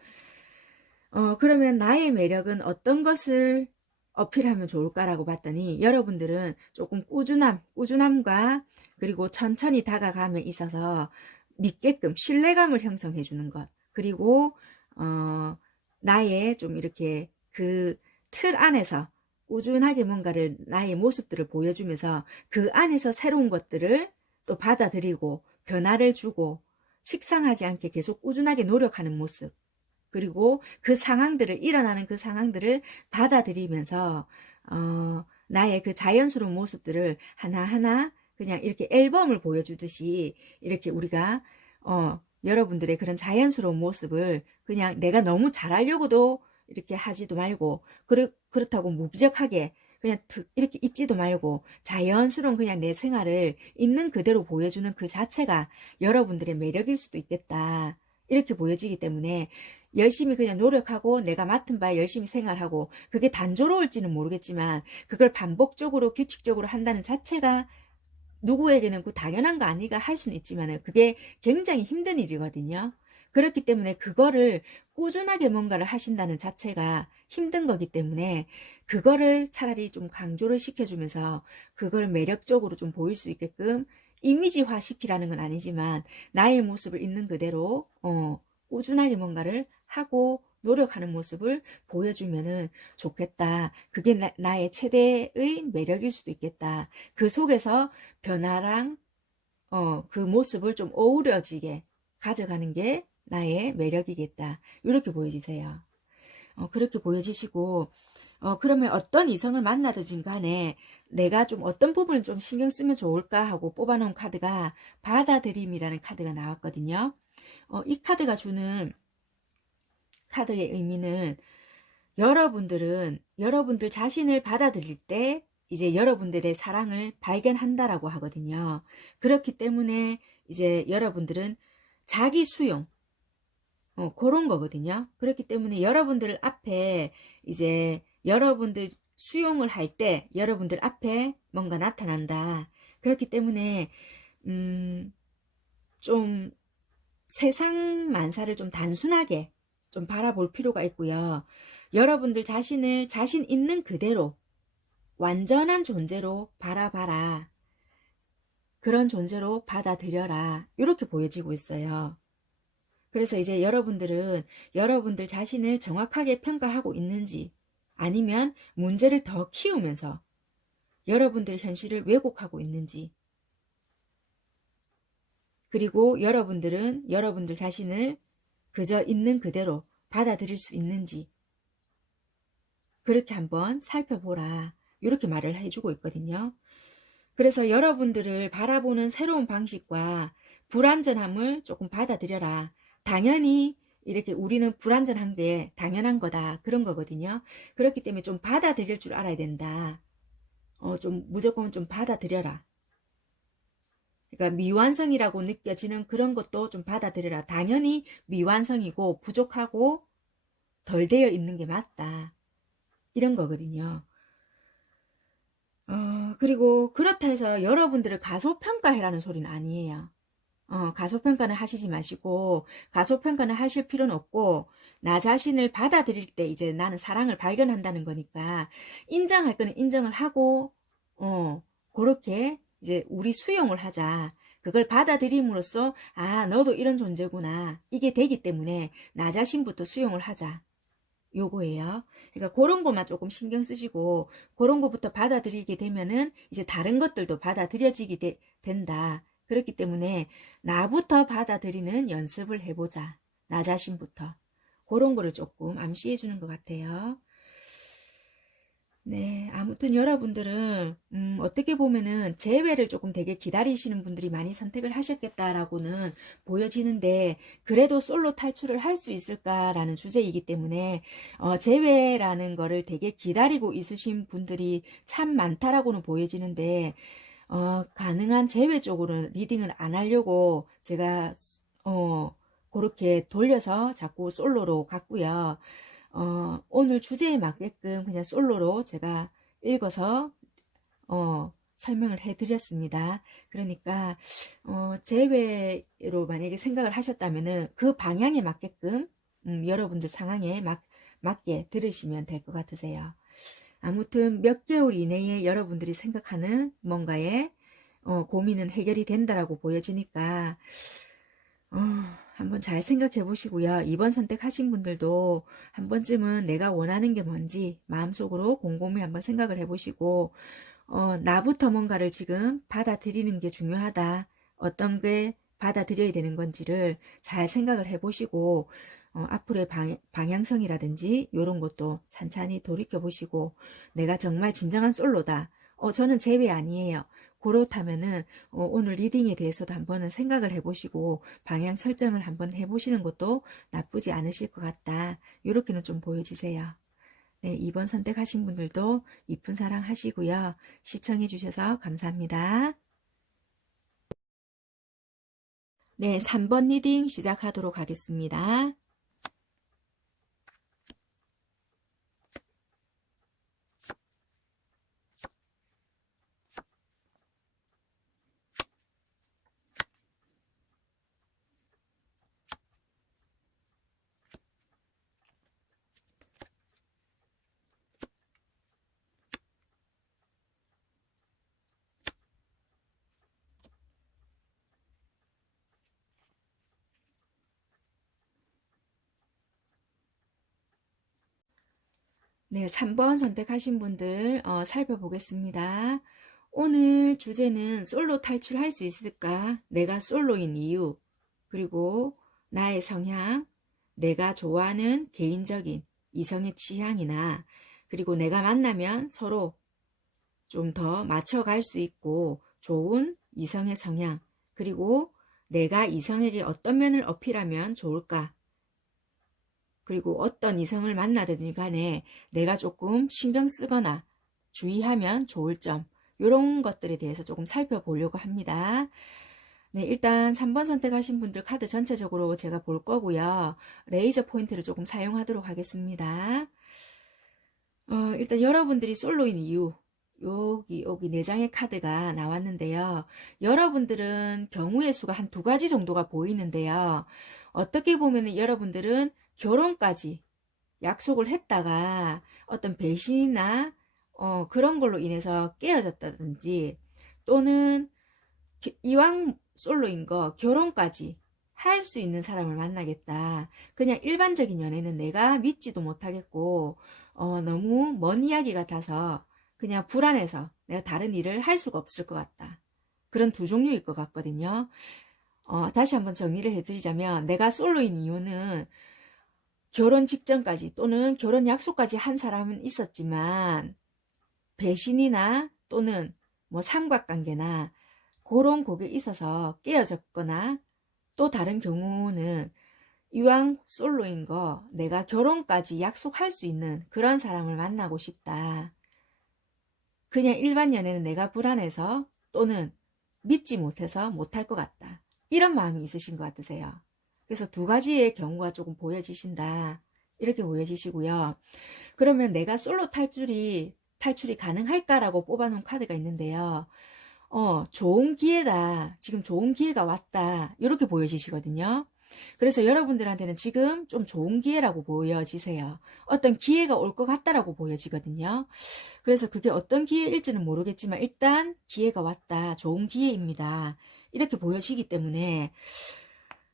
그러면 나의 매력은 어떤 것을 어필하면 좋을까라고 봤더니, 여러분들은 조금 꾸준함과 그리고 천천히 다가감에 있어서 믿게끔 신뢰감을 형성해 주는 것, 그리고 나의 좀 이렇게 그 틀 안에서 꾸준하게 뭔가를, 나의 모습들을 보여주면서 그 안에서 새로운 것들을 또 받아들이고 변화를 주고 식상하지 않게 계속 꾸준하게 노력하는 모습, 그리고 일어나는 그 상황들을 받아들이면서 나의 그 자연스러운 모습들을 하나하나 그냥 이렇게 앨범을 보여주듯이, 이렇게 우리가 여러분들의 그런 자연스러운 모습을 그냥 내가 너무 잘하려고도 이렇게 하지도 말고, 그렇다고 무기력하게 그냥 이렇게 있지도 말고, 자연스러운 그냥 내 생활을 있는 그대로 보여주는 그 자체가 여러분들의 매력일 수도 있겠다, 이렇게 보여지기 때문에 열심히 그냥 노력하고 내가 맡은 바에 열심히 생활하고 그게 단조로울지는 모르겠지만 그걸 반복적으로 규칙적으로 한다는 자체가 누구에게는 그 당연한 거 아니가 할 수는 있지만 그게 굉장히 힘든 일이거든요. 그렇기 때문에 그거를 꾸준하게 뭔가를 하신다는 자체가 힘든 거기 때문에 그거를 차라리 좀 강조를 시켜주면서 그걸 매력적으로 좀 보일 수 있게끔 이미지화 시키라는 건 아니지만 나의 모습을 있는 그대로 꾸준하게 뭔가를 하고 노력하는 모습을 보여주면은 좋겠다. 그게 나의 최대의 매력일 수도 있겠다. 그 속에서 변화랑 그 모습을 좀 어우러지게 가져가는 게 나의 매력이겠다. 이렇게 보여지세요. 그렇게 보여지시고 그러면 어떤 이성을 만나든지 간에 내가 좀 어떤 부분을 좀 신경 쓰면 좋을까 하고 뽑아놓은 카드가 받아들임이라는 카드가 나왔거든요. 이 카드가 주는 카드의 의미는 여러분들 자신을 받아들일 때 이제 여러분들의 사랑을 발견한다라고 하거든요. 그렇기 때문에 이제 여러분들은 자기 수용, 그런 거거든요. 그렇기 때문에 여러분들 앞에 이제 여러분들 수용을 할 때 여러분들 앞에 뭔가 나타난다. 그렇기 때문에 좀 세상 만사를 좀 단순하게 좀 바라볼 필요가 있고요. 여러분들 자신을 자신 있는 그대로 완전한 존재로 바라봐라. 그런 존재로 받아들여라. 이렇게 보여지고 있어요. 그래서 이제 여러분들은 여러분들 자신을 정확하게 평가하고 있는지 아니면 문제를 더 키우면서 여러분들 현실을 왜곡하고 있는지 그리고 여러분들은 여러분들 자신을 그저 있는 그대로 받아들일 수 있는지 그렇게 한번 살펴보라. 이렇게 말을 해주고 있거든요. 그래서 여러분들을 바라보는 새로운 방식과 불완전함을 조금 받아들여라. 당연히 이렇게 우리는 불완전한 게 당연한 거다. 그런 거거든요. 그렇기 때문에 좀 받아들일 줄 알아야 된다. 좀 무조건 좀 받아들여라. 그러니까 미완성이라고 느껴지는 그런 것도 좀 받아들여라. 당연히 미완성이고 부족하고 덜 되어 있는 게 맞다. 이런 거거든요. 그리고 그렇다 해서 여러분들을 가소평가해라는 소리는 아니에요. 가소평가는 하시지 마시고 가소평가는 하실 필요는 없고 나 자신을 받아들일 때 이제 나는 사랑을 발견한다는 거니까 인정할 거는 인정을 하고 그렇게 이제 우리 수용을 하자. 그걸 받아들임으로써 아 너도 이런 존재구나. 이게 되기 때문에 나 자신부터 수용을 하자. 요거예요. 그러니까 그런 것만 조금 신경 쓰시고 그런 것부터 받아들이게 되면은 이제 다른 것들도 받아들여지게 된다. 그렇기 때문에 나부터 받아들이는 연습을 해보자. 나 자신부터. 그런 거를 조금 암시해 주는 것 같아요. 네, 아무튼 여러분들은 어떻게 보면은 재회를 조금 되게 기다리시는 분들이 많이 선택을 하셨겠다라고는 보여지는데 그래도 솔로 탈출을 할 수 있을까라는 주제이기 때문에 재회라는 거를 되게 기다리고 있으신 분들이 참 많다라고는 보여지는데 가능한 재회 쪽으로는 리딩을 안 하려고 제가 그렇게 돌려서 자꾸 솔로로 갔고요. 오늘 주제에 맞게끔 그냥 솔로로 제가 읽어서 설명을 해드렸습니다. 그러니까 제외로 만약에 생각을 하셨다면은 그 방향에 맞게끔 여러분들 상황에 맞게 들으시면 될 것 같으세요. 아무튼 몇 개월 이내에 여러분들이 생각하는 뭔가에 고민은 해결이 된다라고 보여지니까 한번 잘 생각해 보시고요. 이번 선택하신 분들도 한 번쯤은 내가 원하는 게 뭔지 마음속으로 곰곰이 한번 생각을 해 보시고 나부터 뭔가를 지금 받아들이는 게 중요하다. 어떤 게 받아들여야 되는 건지를 잘 생각을 해 보시고 앞으로의 방향성이라든지 이런 것도 찬찬히 돌이켜 보시고 내가 정말 진정한 솔로다. 저는 제외 아니에요. 그렇다면은 오늘 리딩에 대해서도 한번은 생각을 해보시고 방향 설정을 한번 해보시는 것도 나쁘지 않으실 것 같다. 이렇게는 좀 보여지세요. 네, 이번 선택하신 분들도 이쁜 사랑 하시고요. 시청해 주셔서 감사합니다. 네, 3번 리딩 시작하도록 하겠습니다. 네, 3번 선택하신 분들 살펴보겠습니다. 오늘 주제는 솔로 탈출할 수 있을까? 내가 솔로인 이유, 그리고 나의 성향, 내가 좋아하는 개인적인 이성의 취향이나 그리고 내가 만나면 서로 좀 더 맞춰갈 수 있고 좋은 이성의 성향, 그리고 내가 이성에게 어떤 면을 어필하면 좋을까? 그리고 어떤 이성을 만나든지 간에 내가 조금 신경 쓰거나 주의하면 좋을 점, 이런 것들에 대해서 조금 살펴보려고 합니다. 네, 일단 3번 선택하신 분들 카드 전체적으로 제가 볼 거고요. 레이저 포인트를 조금 사용하도록 하겠습니다. 일단 여러분들이 솔로인 이유, 여기 4장의 카드가 나왔는데요. 여러분들은 경우의 수가 한 2가지 정도가 보이는데요. 어떻게 보면 여러분들은 결혼까지 약속을 했다가 어떤 배신이나 그런 걸로 인해서 깨어졌다든지, 또는 이왕 솔로인 거 결혼까지 할 수 있는 사람을 만나겠다. 그냥 일반적인 연애는 내가 믿지도 못하겠고 너무 먼 이야기 같아서 그냥 불안해서 내가 다른 일을 할 수가 없을 것 같다. 그런 두 종류일 것 같거든요. 다시 한번 정리를 해드리자면, 내가 솔로인 이유는 결혼 직전까지 또는 결혼 약속까지 한 사람은 있었지만 배신이나 또는 뭐 삼각관계나 그런 곡에 있어서 깨어졌거나, 또 다른 경우는 이왕 솔로인 거 내가 결혼까지 약속할 수 있는 그런 사람을 만나고 싶다. 그냥 일반 연애는 내가 불안해서 또는 믿지 못해서 못할 것 같다. 이런 마음이 있으신 것 같으세요. 그래서 2가지의 경우가 조금 보여지신다. 이렇게 보여지시고요. 그러면 내가 솔로 탈출이 가능할까라고 뽑아놓은 카드가 있는데요. 좋은 기회다. 지금 좋은 기회가 왔다. 이렇게 보여지시거든요. 그래서 여러분들한테는 지금 좀 좋은 기회라고 보여지세요. 어떤 기회가 올 것 같다라고 보여지거든요. 그래서 그게 어떤 기회일지는 모르겠지만 일단 기회가 왔다. 좋은 기회입니다. 이렇게 보여지기 때문에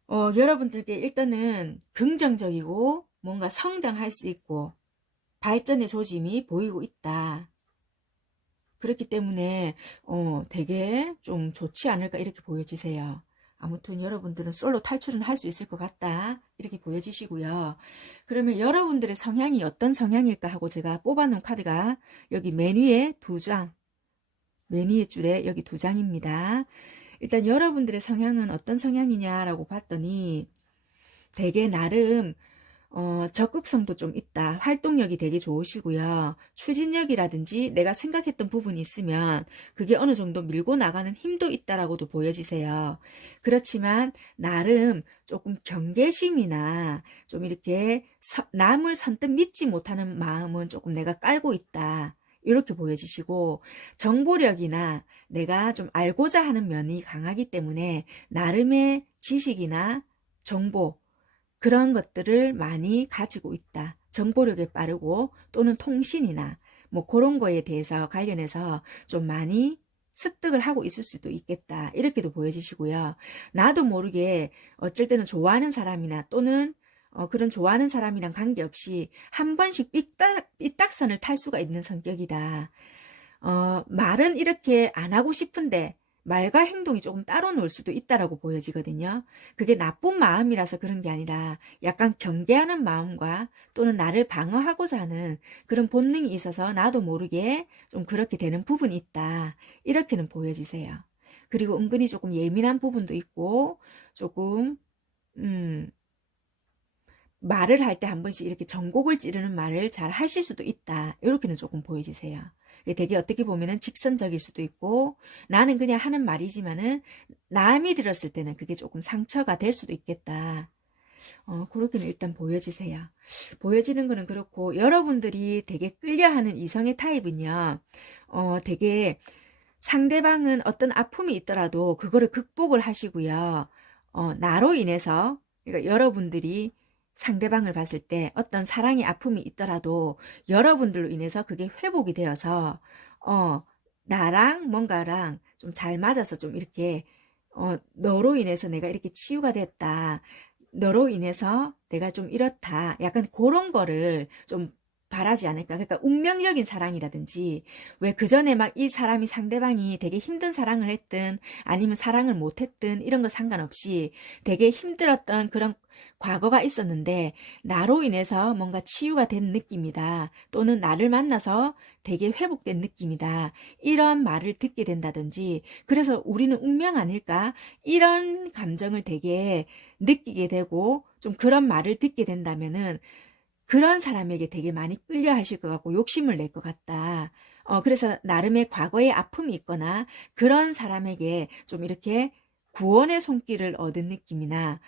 여러분들께 일단은 긍정적이고 뭔가 성장할 수 있고 발전의 조짐이 보이고 있다. 그렇기 때문에 되게 좀 좋지 않을까 이렇게 보여지세요. 아무튼 여러분들은 솔로 탈출은 할 수 있을 것 같다. 이렇게 보여지시고요. 그러면 여러분들의 성향이 어떤 성향일까 하고 제가 뽑아놓은 카드가 여기 맨 위에 2장, 맨 위에 줄에 여기 2장입니다. 일단 여러분들의 성향은 어떤 성향이냐라고 봤더니 되게 나름 적극성도 좀 있다. 활동력이 되게 좋으시고요. 추진력이라든지 내가 생각했던 부분이 있으면 그게 어느 정도 밀고 나가는 힘도 있다라고도 보여지세요. 그렇지만 나름 조금 경계심이나 좀 이렇게 남을 선뜻 믿지 못하는 마음은 조금 내가 깔고 있다. 이렇게 보여지시고, 정보력이나 내가 좀 알고자 하는 면이 강하기 때문에 나름의 지식이나 정보, 그런 것들을 많이 가지고 있다. 정보력이 빠르고 또는 통신이나 뭐 그런 거에 대해서 관련해서 좀 많이 습득을 하고 있을 수도 있겠다. 이렇게도 보여지시고요. 나도 모르게 어쩔 때는 좋아하는 사람이나 또는 그런 좋아하는 사람이랑 관계없이 한 번씩 삐딱선을 탈 수가 있는 성격이다. 말은 이렇게 안 하고 싶은데 말과 행동이 조금 따로 놀 수도 있다라고 보여지거든요. 그게 나쁜 마음이라서 그런 게 아니라 약간 경계하는 마음과 또는 나를 방어하고자 하는 그런 본능이 있어서 나도 모르게 좀 그렇게 되는 부분이 있다. 이렇게는 보여지세요. 그리고 은근히 조금 예민한 부분도 있고 조금 말을 할 때 한 번씩 이렇게 전곡을 찌르는 말을 잘 하실 수도 있다. 이렇게는 조금 보여지세요. 되게 어떻게 보면은 직선적일 수도 있고, 나는 그냥 하는 말이지만은 남이 들었을 때는 그게 조금 상처가 될 수도 있겠다. 그렇게는 일단 보여지세요. 보여지는 거는 그렇고, 여러분들이 되게 끌려하는 이성의 타입은요, 되게 상대방은 어떤 아픔이 있더라도 그거를 극복을 하시고요. 나로 인해서, 그러니까 여러분들이 상대방을 봤을 때 어떤 사랑의 아픔이 있더라도 여러분들로 인해서 그게 회복이 되어서, 나랑 뭔가랑 좀 잘 맞아서 좀 이렇게, 너로 인해서 내가 이렇게 치유가 됐다. 너로 인해서 내가 좀 이렇다. 약간 그런 거를 좀 바라지 않을까. 그러니까 운명적인 사랑이라든지, 왜 그전에 막 이 사람이 상대방이 되게 힘든 사랑을 했든 아니면 사랑을 못 했든 이런 거 상관없이 되게 힘들었던 그런 과거가 있었는데 나로 인해서 뭔가 치유가 된 느낌이다. 또는 나를 만나서 되게 회복된 느낌이다. 이런 말을 듣게 된다든지, 그래서 우리는 운명 아닐까? 이런 감정을 되게 느끼게 되고 좀 그런 말을 듣게 된다면은 그런 사람에게 되게 많이 끌려 하실 것 같고 욕심을 낼 것 같다. 그래서 나름의 과거의 아픔이 있거나 그런 사람에게 좀 이렇게 구원의 손길을 얻은 느낌이나,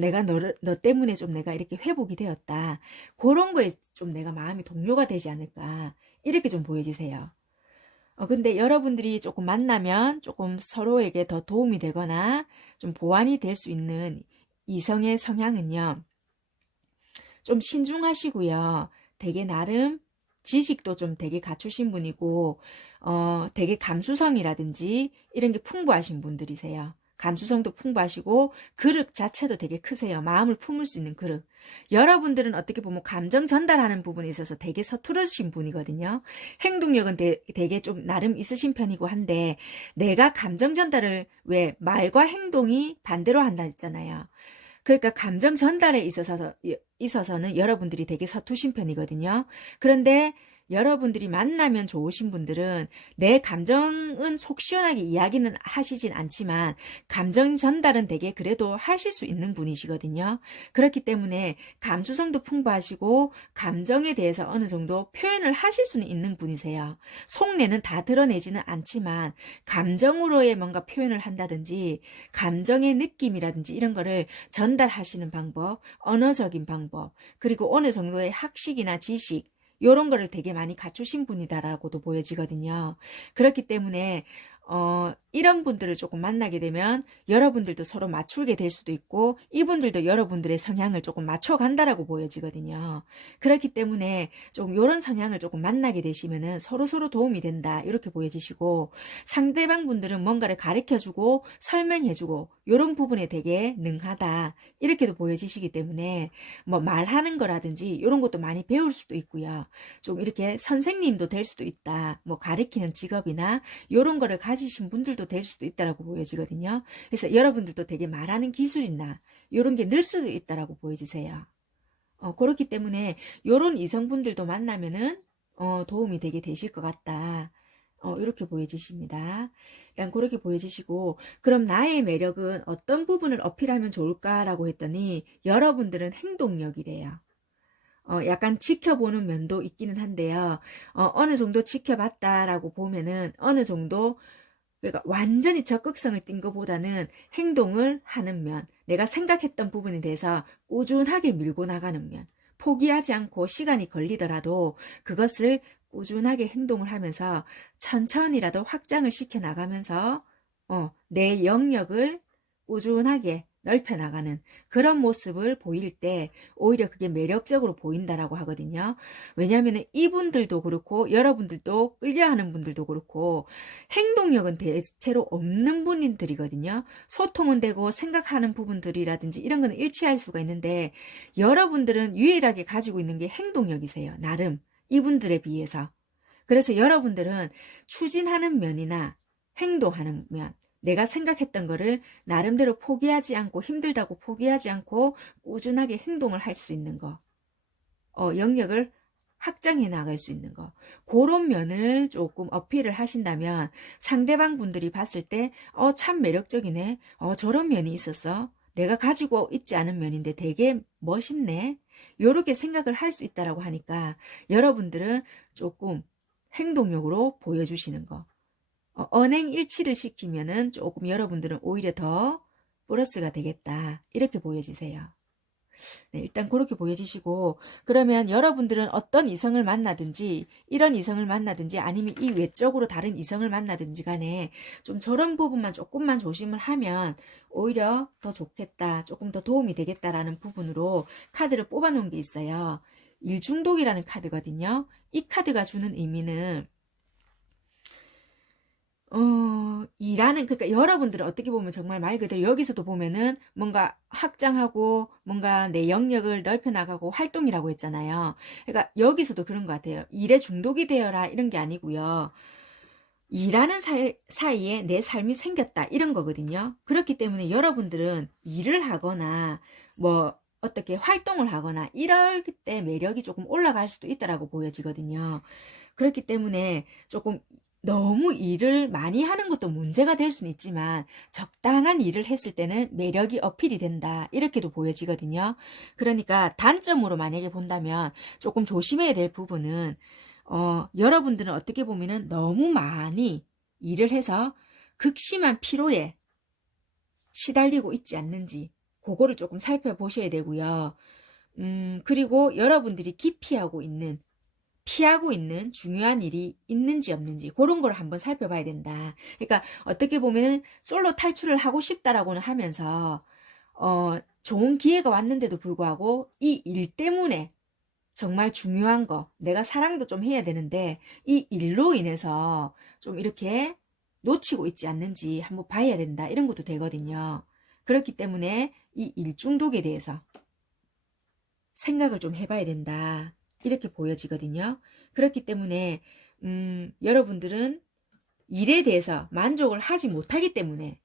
내가 너 때문에 좀 내가 이렇게 회복이 되었다. 그런 거에 좀 내가 마음이 동요가 되지 않을까. 이렇게 좀 보여지세요. 근데 여러분들이 조금 만나면 조금 서로에게 더 도움이 되거나 좀 보완이 될 수 있는 이성의 성향은요, 좀 신중하시고요. 되게 나름 지식도 좀 되게 갖추신 분이고, 되게 감수성이라든지 이런 게 풍부하신 분들이세요. 감수성도 풍부하시고 그릇 자체도 되게 크세요. 마음을 품을 수 있는 그릇. 여러분들은 어떻게 보면 감정 전달하는 부분에 있어서 되게 서투르신 분이거든요. 행동력은 되게 좀 나름 있으신 편이고 한데, 내가 감정 전달을, 왜 말과 행동이 반대로 한다 했잖아요. 그러니까 감정 전달에 있어서는 여러분들이 되게 서투신 편이거든요. 그런데 여러분들이 만나면 좋으신 분들은 내 감정은 속 시원하게 이야기는 하시진 않지만 감정 전달은 되게 그래도 하실 수 있는 분이시거든요. 그렇기 때문에 감수성도 풍부하시고 감정에 대해서 어느 정도 표현을 하실 수는 있는 분이세요. 속내는 다 드러내지는 않지만 감정으로의 뭔가 표현을 한다든지 감정의 느낌이라든지 이런 거를 전달하시는 방법, 언어적인 방법, 그리고 어느 정도의 학식이나 지식, 이런 거를 되게 많이 갖추신 분이다라고도 보여지거든요. 그렇기 때문에 이런 분들을 조금 만나게 되면 여러분들도 서로 맞추게 될 수도 있고 이분들도 여러분들의 성향을 조금 맞춰간다라고 보여지거든요. 그렇기 때문에 조금 이런 성향을 조금 만나게 되시면은 서로서로 도움이 된다 이렇게 보여지시고, 상대방 분들은 뭔가를 가르쳐주고 설명해주고 이런 부분에 되게 능하다 이렇게도 보여지시기 때문에 뭐 말하는 거라든지 이런 것도 많이 배울 수도 있고요. 좀 이렇게 선생님도 될 수도 있다. 뭐 가르치는 직업이나 이런 거를 가지신 분들도 될 수도 있다라고 보여지거든요. 그래서 여러분들도 되게 말하는 기술이나 이런 게 늘 수도 있다라고 보여지세요. 그렇기 때문에 이런 이성분들도 만나면은 도움이 되게 되실 것 같다. 이렇게 보여지십니다. 일단 그렇게 보여지시고, 그럼 나의 매력은 어떤 부분을 어필하면 좋을까라고 했더니 여러분들은 행동력이래요. 약간 지켜보는 면도 있기는 한데요. 어느 정도 지켜봤다라고 보면은 어느 정도, 그러니까 완전히 적극성을 띈 것보다는 행동을 하는 면, 내가 생각했던 부분에 대해서 꾸준하게 밀고 나가는 면, 포기하지 않고 시간이 걸리더라도 그것을 꾸준하게 행동을 하면서 천천히라도 확장을 시켜 나가면서 내 영역을 꾸준하게 넓혀 나가는 그런 모습을 보일 때 오히려 그게 매력적으로 보인다라고 하거든요. 왜냐하면 이분들도 그렇고 여러분들도 끌려하는 분들도 그렇고 행동력은 대체로 없는 분들이거든요. 소통은 되고 생각하는 부분들이라든지 이런 거는 일치할 수가 있는데 여러분들은 유일하게 가지고 있는 게 행동력이세요. 나름 이분들에 비해서. 그래서 여러분들은 추진하는 면이나 행동하는 면, 내가 생각했던 거를 나름대로 포기하지 않고 힘들다고 포기하지 않고 꾸준하게 행동을 할 수 있는 거, 영역을 확장해 나갈 수 있는 거, 그런 면을 조금 어필을 하신다면 상대방 분들이 봤을 때 참 매력적이네, 저런 면이 있었어, 내가 가지고 있지 않은 면인데 되게 멋있네, 요렇게 생각을 할 수 있다라고 하니까 여러분들은 조금 행동력으로 보여주시는 거. 언행일치를 시키면은 조금 여러분들은 오히려 더 플러스가 되겠다. 이렇게 보여지세요. 네, 일단 그렇게 보여지시고, 그러면 여러분들은 어떤 이성을 만나든지, 이런 이성을 만나든지, 아니면 이 외적으로 다른 이성을 만나든지 간에 좀 저런 부분만 조금만 조심을 하면 오히려 더 좋겠다, 조금 더 도움이 되겠다라는 부분으로 카드를 뽑아 놓은 게 있어요. 일중독이라는 카드거든요. 이 카드가 주는 의미는 그러니까 여러분들은 어떻게 보면 정말 말 그대로 여기서도 보면은 뭔가 확장하고 뭔가 내 영역을 넓혀 나가고 활동이라고 했잖아요. 그러니까 여기서도 그런 것 같아요. 일에 중독이 되어라 이런 게 아니고요. 일하는 사이에 내 삶이 생겼다 이런 거거든요. 그렇기 때문에 여러분들은 일을 하거나 뭐 어떻게 활동을 하거나 이럴 때 매력이 조금 올라갈 수도 있다라고 보여지거든요. 그렇기 때문에 조금 너무 일을 많이 하는 것도 문제가 될 수는 있지만 적당한 일을 했을 때는 매력이 어필이 된다. 이렇게도 보여지거든요. 그러니까 단점으로 만약에 본다면 조금 조심해야 될 부분은 여러분들은 어떻게 보면은 너무 많이 일을 해서 극심한 피로에 시달리고 있지 않는지 그거를 조금 살펴보셔야 되고요. 그리고 여러분들이 피하고 있는 중요한 일이 있는지 없는지 그런 걸 한번 살펴봐야 된다. 그러니까 어떻게 보면 솔로 탈출을 하고 싶다라고는 하면서 좋은 기회가 왔는데도 불구하고 이 일 때문에 정말 중요한 거 내가 사랑도 좀 해야 되는데 이 일로 인해서 좀 이렇게 놓치고 있지 않는지 한번 봐야 된다. 이런 것도 되거든요. 그렇기 때문에 이 일 중독에 대해서 생각을 좀 해봐야 된다. 이렇게 보여지거든요. 그렇기 때문에 여러분들은 일에 대해서 만족을 하지 못하기 때문에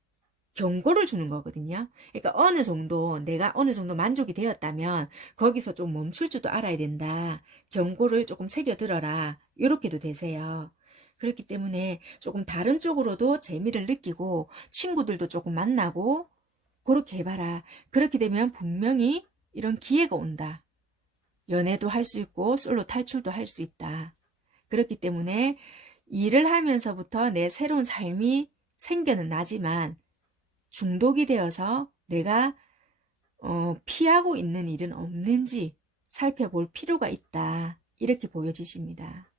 경고를 주는 거거든요. 그러니까 내가 어느 정도 만족이 되었다면 거기서 좀 멈출 줄도 알아야 된다. 경고를 조금 새겨들어라. 이렇게도 되세요. 그렇기 때문에 조금 다른 쪽으로도 재미를 느끼고 친구들도 조금 만나고 그렇게 해봐라. 그렇게 되면 분명히 이런 기회가 온다. 연애도 할 수 있고 솔로 탈출도 할 수 있다. 그렇기 때문에 일을 하면서부터 내 새로운 삶이 생겨는 나지만 중독이 되어서 내가 피하고 있는 일은 없는지 살펴볼 필요가 있다. 이렇게 보여지십니다.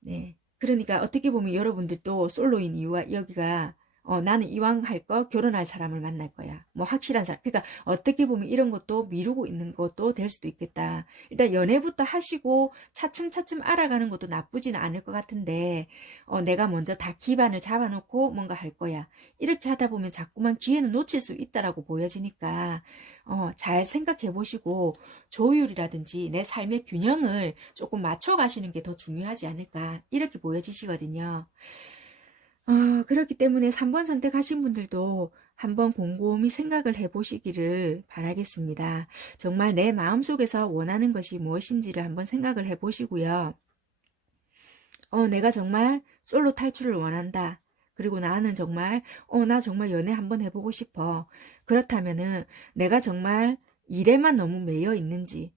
네. 그러니까 어떻게 보면 여러분들도 솔로인 이유가 여기가 나는 이왕 할 거 결혼할 사람을 만날 거야. 뭐 확실한 사람. 그러니까 어떻게 보면 이런 것도 미루고 있는 것도 될 수도 있겠다. 일단 연애부터 하시고 차츰차츰 알아가는 것도 나쁘지는 않을 것 같은데 내가 먼저 다 기반을 잡아놓고 뭔가 할 거야. 이렇게 하다 보면 자꾸만 기회는 놓칠 수 있다라고 보여지니까 잘 생각해 보시고 조율이라든지 내 삶의 균형을 조금 맞춰 가시는 게 더 중요하지 않을까 이렇게 보여지시거든요. 그렇기 때문에 3번 선택하신 분들도 한번 곰곰이 생각을 해보시기를 바라겠습니다. 정말 내 마음속에서 원하는 것이 무엇인지를 한번 생각을 해보시고요. 내가 정말 솔로 탈출을 원한다. 그리고 나는 정말, 나 정말 연애 한번 해보고 싶어. 그렇다면은 내가 정말 일에만 너무 매여 있는지,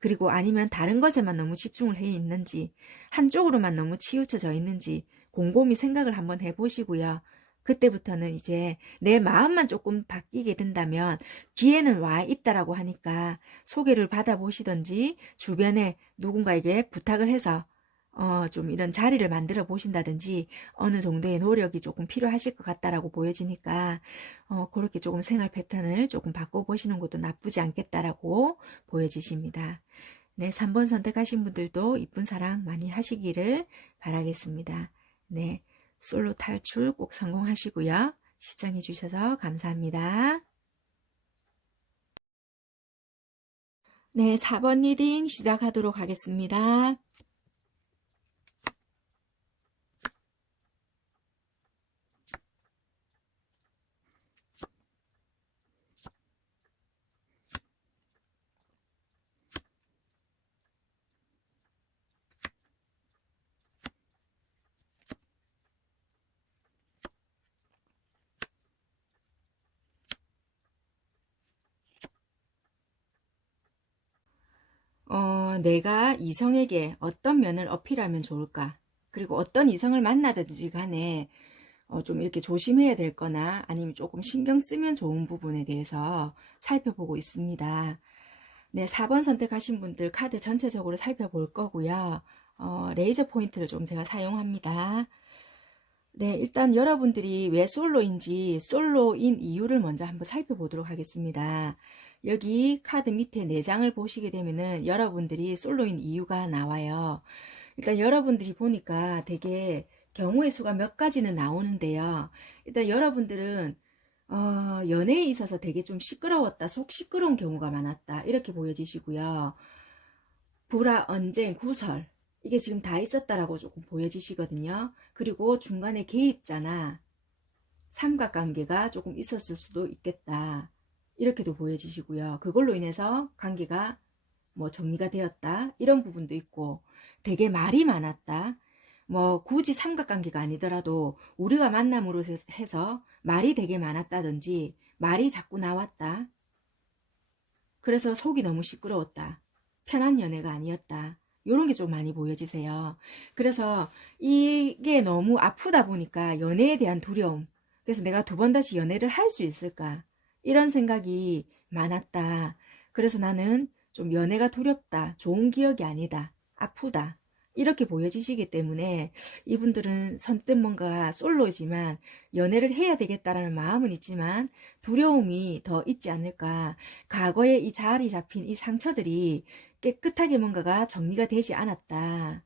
그리고 아니면 다른 것에만 너무 집중을 해 있는지, 한쪽으로만 너무 치우쳐져 있는지 곰곰이 생각을 한번 해보시고요. 그때부터는 이제 내 마음만 조금 바뀌게 된다면 기회는 와 있다라고 하니까 소개를 받아보시던지 주변에 누군가에게 부탁을 해서 좀 이런 자리를 만들어 보신다든지 어느 정도의 노력이 조금 필요하실 것 같다라고 보여지니까 그렇게 조금 생활 패턴을 조금 바꿔보시는 것도 나쁘지 않겠다라고 보여지십니다. 네, 3번 선택하신 분들도 이쁜 사랑 많이 하시기를 바라겠습니다. 네, 솔로 탈출 꼭 성공하시고요. 시청해 주셔서 감사합니다. 네, 4번 리딩 시작하도록 하겠습니다. 내가 이성에게 어떤 면을 어필하면 좋을까? 그리고 어떤 이성을 만나든지 간에 좀 이렇게 조심해야 될 거나 아니면 조금 신경 쓰면 좋은 부분에 대해서 살펴보고 있습니다. 네, 4번 선택하신 분들 카드 전체적으로 살펴볼 거고요. 레이저 포인트를 좀 제가 사용합니다. 네, 일단 여러분들이 왜 솔로인지 솔로인 이유를 먼저 한번 살펴보도록 하겠습니다. 여기 카드 밑에 4장을 보시게 되면은 여러분들이 솔로인 이유가 나와요. 일단 여러분들이 보니까 되게 경우의 수가 몇 가지는 나오는데요. 일단 여러분들은 연애에 있어서 되게 좀 시끄러웠다, 속 시끄러운 경우가 많았다, 이렇게 보여지시고요. 불화, 언쟁, 구설, 이게 지금 다 있었다라고 조금 보여지시거든요. 그리고 중간에 개입자나 삼각관계가 조금 있었을 수도 있겠다, 이렇게도 보여지시고요. 그걸로 인해서 관계가 뭐 정리가 되었다, 이런 부분도 있고, 되게 말이 많았다, 뭐 굳이 삼각관계가 아니더라도 우리가 만남으로 해서 말이 되게 많았다든지 말이 자꾸 나왔다, 그래서 속이 너무 시끄러웠다, 편한 연애가 아니었다, 이런 게 좀 많이 보여지세요. 그래서 이게 너무 아프다 보니까 연애에 대한 두려움, 그래서 내가 두 번 다시 연애를 할 수 있을까, 이런 생각이 많았다. 그래서 나는 좀 연애가 두렵다, 좋은 기억이 아니다, 아프다, 이렇게 보여지시기 때문에 이분들은 선뜻 뭔가 솔로지만 연애를 해야 되겠다라는 마음은 있지만 두려움이 더 있지 않을까. 과거에 이 자리 잡힌 이 상처들이 깨끗하게 뭔가가 정리가 되지 않았다.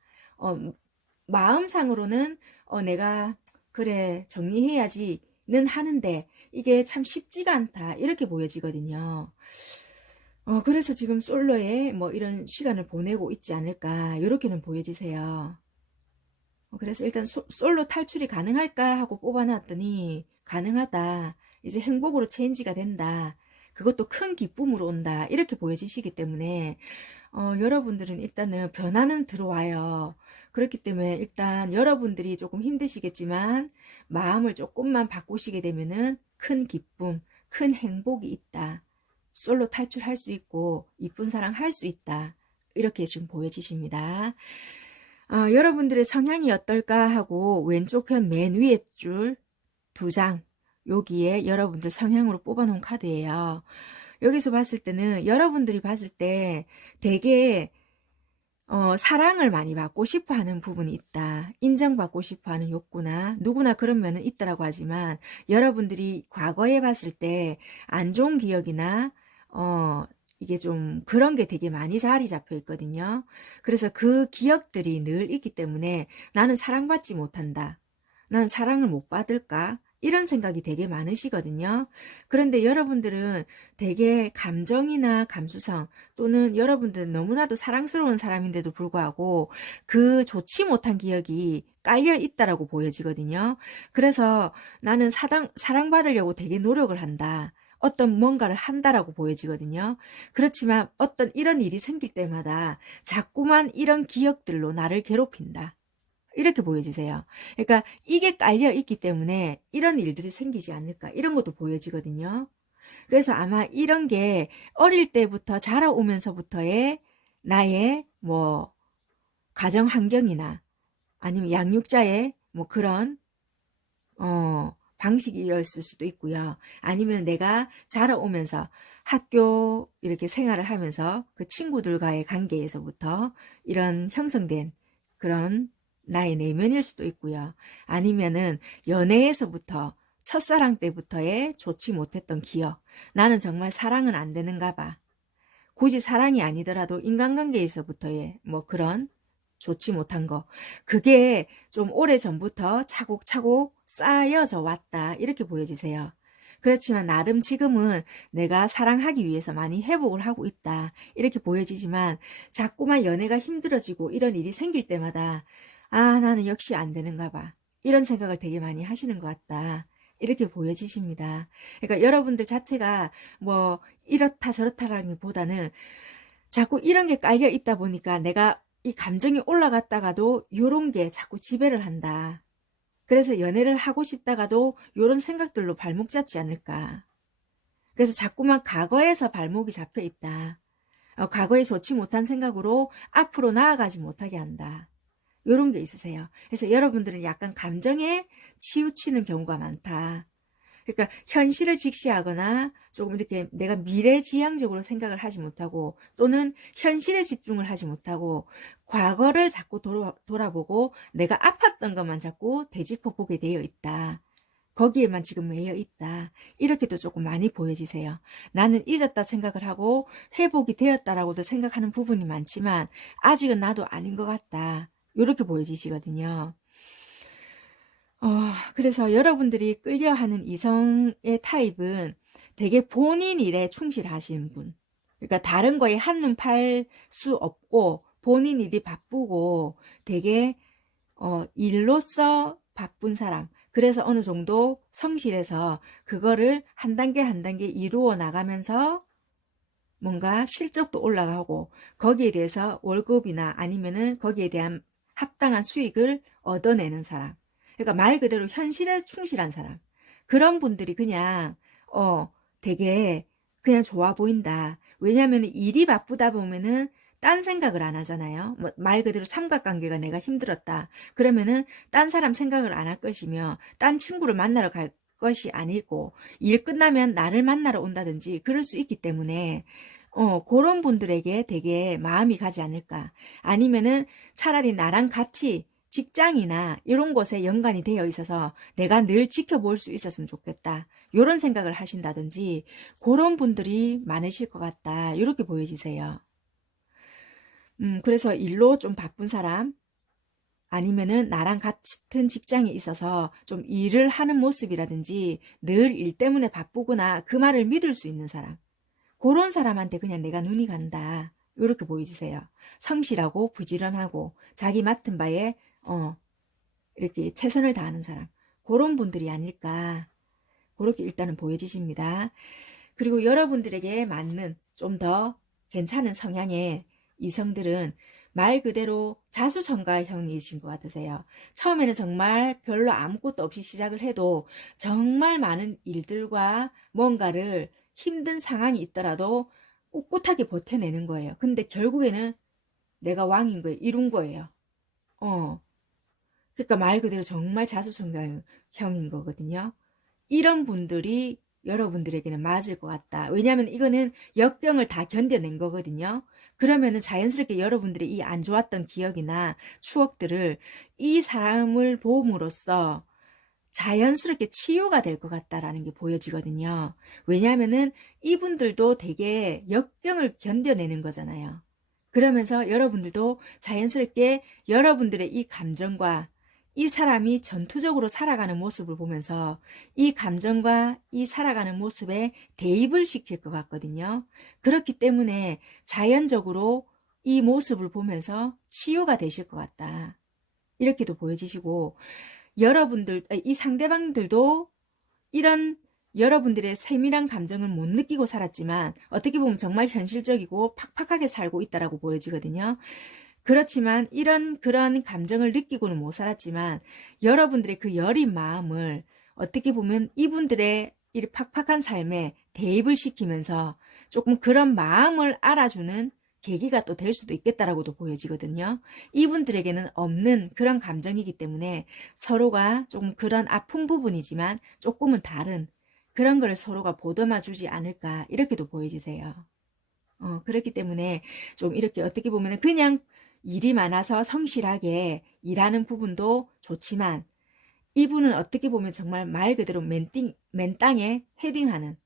마음상으로는 내가 그래 정리해야지는 하는데 이게 참 쉽지가 않다, 이렇게 보여지거든요. 그래서 지금 솔로에 뭐 이런 시간을 보내고 있지 않을까, 이렇게는 보여지세요. 그래서 일단 솔로 탈출이 가능할까 하고 뽑아놨더니 가능하다, 이제 행복으로 체인지가 된다, 그것도 큰 기쁨으로 온다, 이렇게 보여지시기 때문에 여러분들은 일단은 변화는 들어와요. 그렇기 때문에 일단 여러분들이 조금 힘드시겠지만 마음을 조금만 바꾸시게 되면은 큰 기쁨, 큰 행복이 있다, 솔로 탈출할 수 있고 이쁜 사랑 할 수 있다, 이렇게 지금 보여지십니다. 여러분들의 성향이 어떨까 하고 왼쪽 편 맨 위에 줄 2장, 여기에 여러분들 성향으로 뽑아 놓은 카드예요. 여기서 봤을 때는 여러분들이 봤을 때 되게 사랑을 많이 받고 싶어 하는 부분이 있다, 인정받고 싶어 하는 욕구나, 누구나 그런 면은 있다라고 하지만 여러분들이 과거에 봤을 때 안 좋은 기억이나 이게 좀 그런 게 되게 많이 자리 잡혀 있거든요. 그래서 그 기억들이 늘 있기 때문에 나는 사랑받지 못한다, 나는 사랑을 못 받을까, 이런 생각이 되게 많으시거든요. 그런데 여러분들은 되게 감정이나 감수성, 또는 여러분들은 너무나도 사랑스러운 사람인데도 불구하고 그 좋지 못한 기억이 깔려 있다라고 보여지거든요. 그래서 나는 사랑받으려고 되게 노력을 한다, 어떤 뭔가를 한다라고 보여지거든요. 그렇지만 어떤 이런 일이 생길 때마다 자꾸만 이런 기억들로 나를 괴롭힌다, 이렇게 보여지세요. 그러니까 이게 깔려 있기 때문에 이런 일들이 생기지 않을까, 이런 것도 보여지거든요. 그래서 아마 이런 게 어릴 때부터 자라오면서부터의 나의 뭐 가정 환경이나 아니면 양육자의 뭐 그런 방식이었을 수도 있고요. 아니면 내가 자라오면서 학교 이렇게 생활을 하면서 그 친구들과의 관계에서부터 이런 형성된 그런 나의 내면일 수도 있고요. 아니면은 연애에서부터 첫사랑 때부터의 좋지 못했던 기억, 나는 정말 사랑은 안 되는가 봐, 굳이 사랑이 아니더라도 인간관계에서부터의 뭐 그런 좋지 못한 거, 그게 좀 오래전부터 차곡차곡 쌓여져 왔다, 이렇게 보여지세요. 그렇지만 나름 지금은 내가 사랑하기 위해서 많이 회복을 하고 있다, 이렇게 보여지지만 자꾸만 연애가 힘들어지고 이런 일이 생길 때마다 나는 역시 안 되는가 봐, 이런 생각을 되게 많이 하시는 것 같다, 이렇게 보여지십니다. 그러니까 여러분들 자체가 뭐 이렇다 저렇다라기보다는 자꾸 이런 게 깔려 있다 보니까 내가 이 감정이 올라갔다가도 요런 게 자꾸 지배를 한다. 그래서 연애를 하고 싶다가도 요런 생각들로 발목 잡지 않을까. 그래서 자꾸만 과거에서 발목이 잡혀 있다, 과거에 좋지 못한 생각으로 앞으로 나아가지 못하게 한다. 이런 게 있으세요. 그래서 여러분들은 약간 감정에 치우치는 경우가 많다. 그러니까 현실을 직시하거나 조금 이렇게 내가 미래지향적으로 생각을 하지 못하고 또는 현실에 집중을 하지 못하고 과거를 자꾸 돌아보고 내가 아팠던 것만 자꾸 되짚어 보게 되어 있다. 거기에만 지금 매여 있다. 이렇게도 조금 많이 보여지세요. 나는 잊었다 생각을 하고 회복이 되었다라고도 생각하는 부분이 많지만 아직은 나도 아닌 것 같다. 이렇게 보여지시거든요. 그래서 여러분들이 끌려하는 이성의 타입은 되게 본인 일에 충실하신 분. 그러니까 다른 거에 한눈 팔 수 없고 본인 일이 바쁘고 되게 일로서 바쁜 사람. 그래서 어느 정도 성실해서 그거를 한 단계 한 단계 이루어 나가면서 뭔가 실적도 올라가고 거기에 대해서 월급이나 아니면은 거기에 대한 합당한 수익을 얻어내는 사람. 그러니까 말 그대로 현실에 충실한 사람. 그런 분들이 그냥 되게 그냥 좋아 보인다. 왜냐하면 일이 바쁘다 보면은 딴 생각을 안 하잖아요. 말 그대로 삼각관계가 내가 힘들었다. 그러면은 딴 사람 생각을 안 할 것이며 딴 친구를 만나러 갈 것이 아니고 일 끝나면 나를 만나러 온다든지 그럴 수 있기 때문에 그런 분들에게 되게 마음이 가지 않을까. 아니면은 차라리 나랑 같이 직장이나 이런 곳에 연관이 되어 있어서 내가 늘 지켜볼 수 있었으면 좋겠다. 이런 생각을 하신다든지 그런 분들이 많으실 것 같다. 이렇게 보여지세요. 그래서 일로 좀 바쁜 사람 아니면은 나랑 같은 직장에 있어서 좀 일을 하는 모습이라든지 늘 일 때문에 바쁘구나 그 말을 믿을 수 있는 사람. 그런 사람한테 그냥 내가 눈이 간다. 이렇게 보여지세요. 성실하고 부지런하고 자기 맡은 바에 이렇게 최선을 다하는 사람. 그런 분들이 아닐까. 그렇게 일단은 보여지십니다. 그리고 여러분들에게 맞는 좀 더 괜찮은 성향의 이성들은 말 그대로 자수성가형이신 것 같으세요. 처음에는 정말 별로 아무것도 없이 시작을 해도 정말 많은 일들과 뭔가를 힘든 상황이 있더라도 꿋꿋하게 버텨내는 거예요. 근데 결국에는 내가 왕인 거예요. 이룬 거예요. 그러니까 말 그대로 정말 자수성가형인 거거든요. 이런 분들이 여러분들에게는 맞을 것 같다. 왜냐하면 이거는 역병을 다 견뎌낸 거거든요. 그러면은 자연스럽게 여러분들의 이 안 좋았던 기억이나 추억들을 이 사람을 보험으로써 자연스럽게 치유가 될 것 같다라는 게 보여지거든요. 왜냐하면은 이분들도 되게 역병을 견뎌내는 거잖아요. 그러면서 여러분들도 자연스럽게 여러분들의 이 감정과 이 사람이 전투적으로 살아가는 모습을 보면서 이 감정과 이 살아가는 모습에 대입을 시킬 것 같거든요. 그렇기 때문에 자연적으로 이 모습을 보면서 치유가 되실 것 같다. 이렇게도 보여지시고 여러분들, 이 상대방들도 이런 여러분들의 세밀한 감정을 못 느끼고 살았지만 어떻게 보면 정말 현실적이고 팍팍하게 살고 있다라고 보여지거든요. 그렇지만 그런 감정을 느끼고는 못 살았지만 여러분들의 그 여린 마음을 어떻게 보면 이분들의 이 팍팍한 삶에 대입을 시키면서 조금 그런 마음을 알아주는 계기가 또 될 수도 있겠다라고도 보여지거든요. 이분들에게는 없는 그런 감정이기 때문에 서로가 조금 그런 아픈 부분이지만 조금은 다른 그런 걸 서로가 보듬어 주지 않을까 이렇게도 보여지세요. 그렇기 때문에 좀 이렇게 어떻게 보면 그냥 일이 많아서 성실하게 일하는 부분도 좋지만 이분은 어떻게 보면 정말 말 그대로 맨땅에 헤딩하는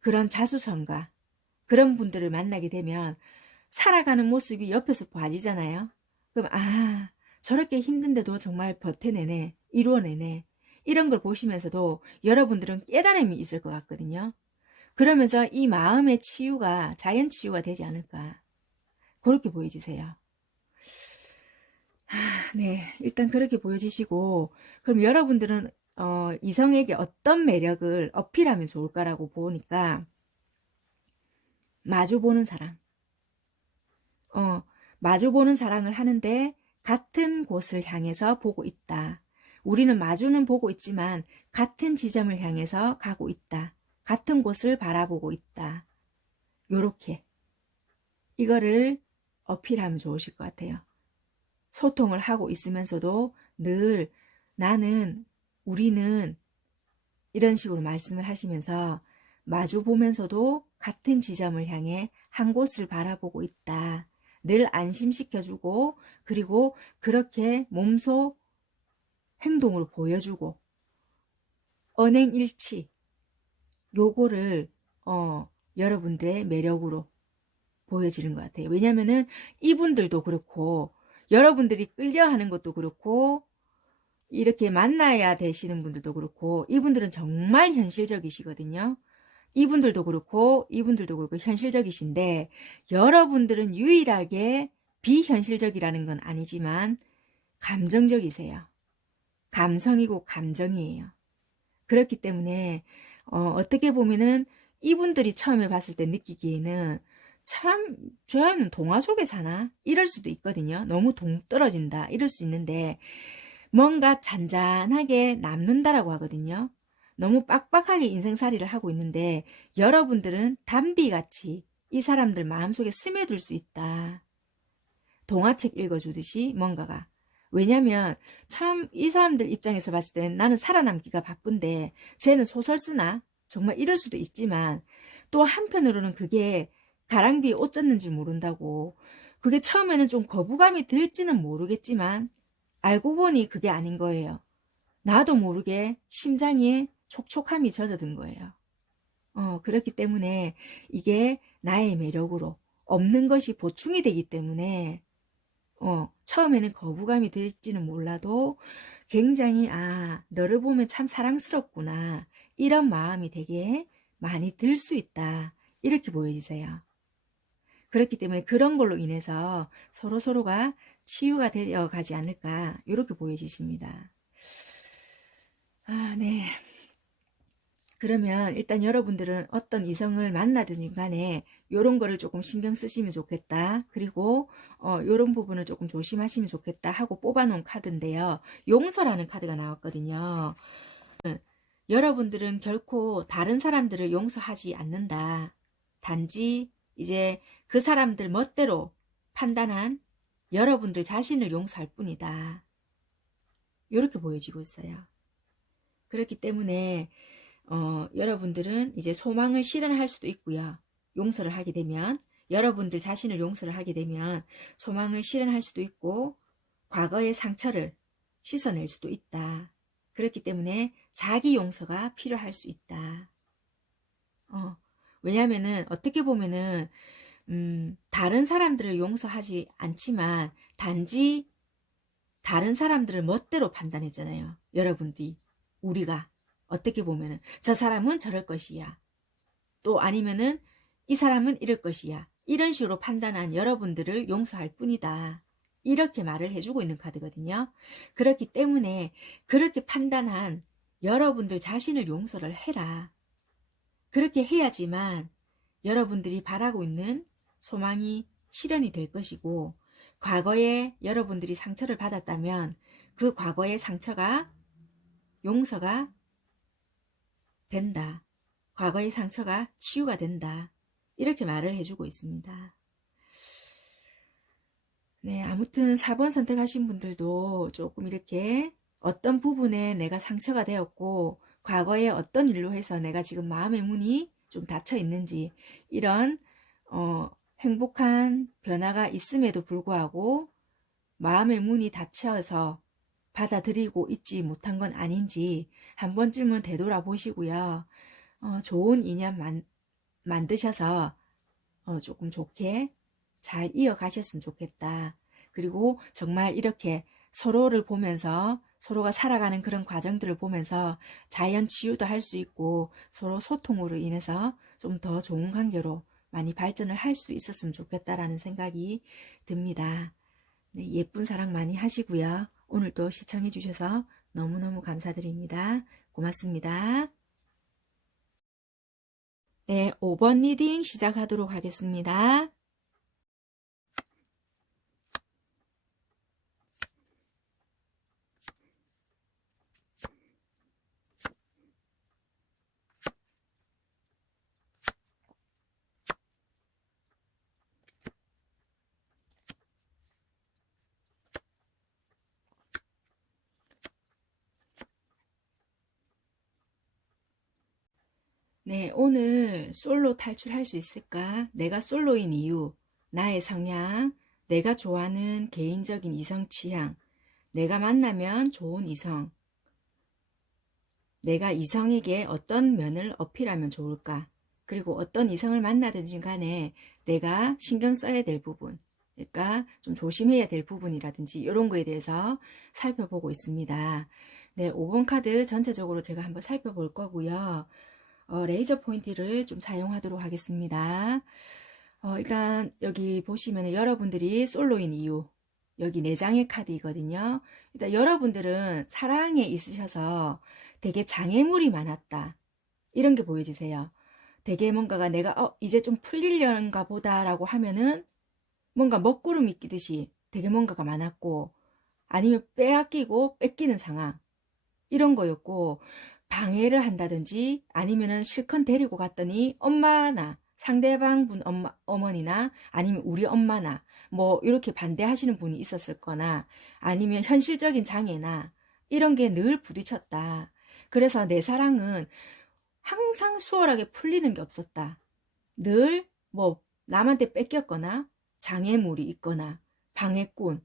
그런 자수성가 그런 분들을 만나게 되면 살아가는 모습이 옆에서 봐지잖아요. 그럼 저렇게 힘든데도 정말 버텨내네, 이루어내네 이런 걸 보시면서도 여러분들은 깨달음이 있을 것 같거든요. 그러면서 이 마음의 치유가 자연 치유가 되지 않을까 그렇게 보여지세요. 네, 일단 그렇게 보여지시고 그럼 여러분들은 이성에게 어떤 매력을 어필하면 좋을까라고 보니까 마주보는 사랑. 마주보는 사랑을 하는데 같은 곳을 향해서 보고 있다. 우리는 마주는 보고 있지만 같은 지점을 향해서 가고 있다. 같은 곳을 바라보고 있다. 요렇게. 이거를 어필하면 좋으실 것 같아요. 소통을 하고 있으면서도 늘 우리는 이런 식으로 말씀을 하시면서 마주 보면서도 같은 지점을 향해 한 곳을 바라보고 있다. 늘 안심시켜주고 그리고 그렇게 몸소 행동으로 보여주고 언행일치 요거를 여러분들의 매력으로 보여지는 것 같아요. 왜냐면은 이분들도 그렇고 여러분들이 끌려하는 것도 그렇고 이렇게 만나야 되시는 분들도 그렇고 이분들은 정말 현실적이시거든요. 이분들도 그렇고 현실적이신데 여러분들은 유일하게 비현실적이라는 건 아니지만 감정적이세요. 감성이고 감정이에요. 그렇기 때문에 어떻게 보면은 이분들이 처음에 봤을 때 느끼기에는 참 쟤는 동화 속에 사나? 이럴 수도 있거든요. 너무 동떨어진다 이럴 수 있는데 뭔가 잔잔하게 남는다라고 하거든요. 너무 빡빡하게 인생살이를 하고 있는데 여러분들은 담비같이 이 사람들 마음속에 스며들 수 있다. 동화책 읽어주듯이 뭔가가. 왜냐면 참 이 사람들 입장에서 봤을 땐 나는 살아남기가 바쁜데 쟤는 소설 쓰나? 정말 이럴 수도 있지만 또 한편으로는 그게 가랑비에 옷 젖는지 모른다고 그게 처음에는 좀 거부감이 들지는 모르겠지만 알고 보니 그게 아닌 거예요. 나도 모르게 심장에 촉촉함이 젖어든 거예요. 그렇기 때문에 이게 나의 매력으로 없는 것이 보충이 되기 때문에 처음에는 거부감이 들지는 몰라도 굉장히 너를 보면 참 사랑스럽구나 이런 마음이 되게 많이 들 수 있다 이렇게 보여지세요. 그렇기 때문에 그런 걸로 인해서 서로가 치유가 되어 가지 않을까 이렇게 보여지십니다. 네. 그러면 일단 여러분들은 어떤 이성을 만나든 간에 이런 거를 조금 신경 쓰시면 좋겠다. 그리고 이런 부분을 조금 조심하시면 좋겠다 하고 뽑아놓은 카드인데요. 용서라는 카드가 나왔거든요. 여러분들은 결코 다른 사람들을 용서하지 않는다. 단지 이제 그 사람들 멋대로 판단한 여러분들 자신을 용서할 뿐이다. 이렇게 보여지고 있어요. 그렇기 때문에 여러분들은 이제 소망을 실현할 수도 있고요. 용서를 하게 되면 여러분들 자신을 용서를 하게 되면 소망을 실현할 수도 있고 과거의 상처를 씻어낼 수도 있다. 그렇기 때문에 자기 용서가 필요할 수 있다. 왜냐면은 어떻게 보면은 다른 사람들을 용서하지 않지만 단지 다른 사람들을 멋대로 판단했잖아요. 여러분들이 우리가 어떻게 보면은 저 사람은 저럴 것이야. 또 아니면은 이 사람은 이럴 것이야. 이런 식으로 판단한 여러분들을 용서할 뿐이다. 이렇게 말을 해주고 있는 카드거든요. 그렇기 때문에 그렇게 판단한 여러분들 자신을 용서를 해라. 그렇게 해야지만 여러분들이 바라고 있는 소망이 실현이 될 것이고 과거에 여러분들이 상처를 받았다면 그 과거의 상처가 용서가 된다. 과거의 상처가 치유가 된다. 이렇게 말을 해주고 있습니다. 네, 아무튼 4번 선택하신 분들도 조금 이렇게 어떤 부분에 내가 상처가 되었고 과거에 어떤 일로 해서 내가 지금 마음의 문이 좀 닫혀 있는지 이런 행복한 변화가 있음에도 불구하고 마음의 문이 닫혀서 받아들이고 있지 못한 건 아닌지 한 번쯤은 되돌아보시고요. 좋은 인연 만드셔서 조금 좋게 잘 이어가셨으면 좋겠다. 그리고 정말 이렇게 서로를 보면서 서로가 살아가는 그런 과정들을 보면서 자연 치유도 할 수 있고 서로 소통으로 인해서 좀 더 좋은 관계로 많이 발전을 할 수 있었으면 좋겠다라는 생각이 듭니다. 네, 예쁜 사랑 많이 하시고요. 오늘도 시청해 주셔서 너무너무 감사드립니다. 고맙습니다. 네, 5번 리딩 시작하도록 하겠습니다. 네, 오늘 솔로 탈출할 수 있을까? 내가 솔로인 이유, 나의 성향, 내가 좋아하는 개인적인 이성 취향, 내가 만나면 좋은 이성, 내가 이성에게 어떤 면을 어필하면 좋을까? 그리고 어떤 이성을 만나든지 간에 내가 신경 써야 될 부분, 그러니까 좀 조심해야 될 부분이라든지 이런 거에 대해서 살펴보고 있습니다. 네, 5번 카드 전체적으로 제가 한번 살펴볼 거고요. 레이저 포인트를 좀 사용하도록 하겠습니다. 일단 여기 보시면 여러분들이 솔로인 이유, 여기 4장의 카드이거든요. 일단 여러분들은 사랑에 있으셔서 되게 장애물이 많았다. 이런 게 보여지세요. 되게 뭔가가 내가 이제 좀 풀리려는가 보다라고 하면은 뭔가 먹구름이 끼듯이 되게 뭔가가 많았고, 아니면 빼앗기고 뺏기는 상황, 이런 거였고, 방해를 한다든지 아니면은 실컷 데리고 갔더니 엄마나 상대방 분 어머니나 아니면 우리 엄마나 뭐 이렇게 반대하시는 분이 있었을 거나 아니면 현실적인 장애나 이런 게 늘 부딪혔다. 그래서 내 사랑은 항상 수월하게 풀리는 게 없었다. 늘 뭐 남한테 뺏겼거나 장애물이 있거나 방해꾼,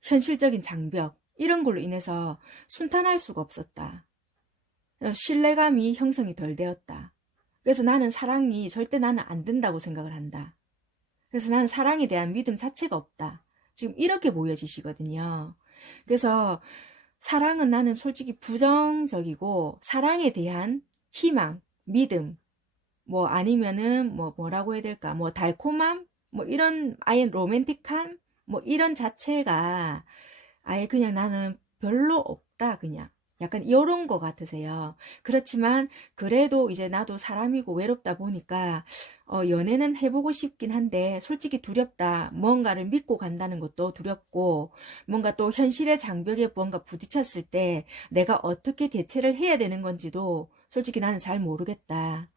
현실적인 장벽 이런 걸로 인해서 순탄할 수가 없었다. 신뢰감이 형성이 덜 되었다. 그래서 나는 사랑이 절대 나는 안 된다고 생각을 한다. 그래서 나는 사랑에 대한 믿음 자체가 없다. 지금 이렇게 보여지시거든요. 그래서 사랑은 나는 솔직히 부정적이고 사랑에 대한 희망, 믿음, 뭐 아니면은 뭐라고 해야 될까? 뭐 달콤함, 뭐 이런 아예 로맨틱한 뭐 이런 자체가 아예 그냥 나는 별로 없다 그냥. 약간 이런 거 같으세요. 그렇지만 그래도 이제 나도 사람이고 외롭다 보니까 연애는 해보고 싶긴 한데 솔직히 두렵다. 뭔가를 믿고 간다는 것도 두렵고 뭔가 또 현실의 장벽에 뭔가 부딪혔을 때 내가 어떻게 대처를 해야 되는 건지도 솔직히 나는 잘 모르겠다.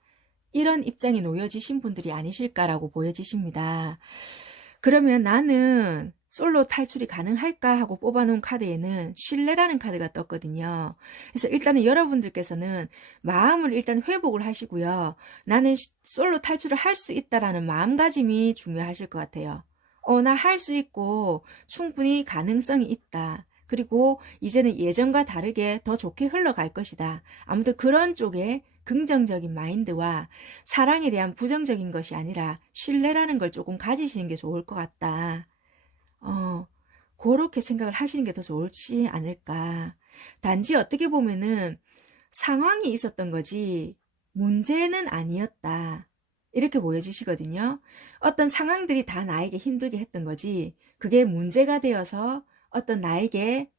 이런 입장에 놓여지신 분들이 아니실까라고 보여지십니다. 그러면 나는 솔로 탈출이 가능할까 하고 뽑아놓은 카드에는 신뢰라는 카드가 떴거든요. 그래서 일단은 여러분들께서는 마음을 일단 회복을 하시고요. 나는 솔로 탈출을 할 수 있다라는 마음가짐이 중요하실 것 같아요. 나 할 수 있고 충분히 가능성이 있다. 그리고 이제는 예전과 다르게 더 좋게 흘러갈 것이다. 아무튼 그런 쪽에 긍정적인 마인드와 사랑에 대한 부정적인 것이 아니라 신뢰라는 걸 조금 가지시는 게 좋을 것 같다. 그렇게 생각을 하시는 게 더 좋지 않을까. 단지 어떻게 보면은 상황이 있었던 거지 문제는 아니었다. 이렇게 보여지시거든요. 어떤 상황들이 다 나에게 힘들게 했던 거지 그게 문제가 되어서 어떤 나에게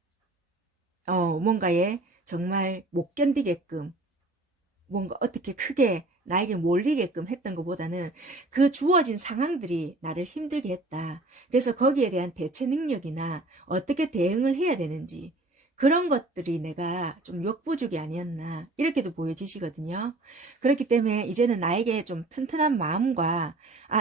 뭔가에 정말 못 견디게끔 뭔가 어떻게 크게 나에게 몰리게끔 했던 것보다는 그 주어진 상황들이 나를 힘들게 했다. 그래서 거기에 대한 대처 능력이나 어떻게 대응을 해야 되는지 그런 것들이 내가 좀 역부족이 아니었나 이렇게도 보여지시거든요. 그렇기 때문에 이제는 나에게 좀 튼튼한 마음과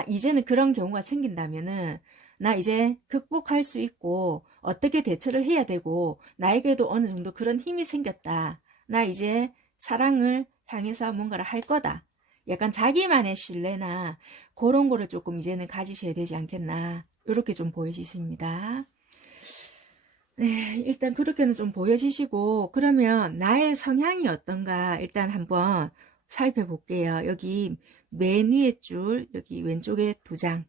이제는 그런 경우가 생긴다면은 나 이제 극복할 수 있고 어떻게 대처를 해야 되고 나에게도 어느 정도 그런 힘이 생겼다. 나 이제 사랑을 향해서 뭔가를 할 거다. 약간 자기만의 신뢰나 그런 거를 조금 이제는 가지셔야 되지 않겠나. 이렇게 좀 보여지십니다. 네, 일단 그렇게는 좀 보여지시고 그러면 나의 성향이 어떤가 일단 한번 살펴볼게요. 여기 맨 위에 줄, 여기 왼쪽에 2장.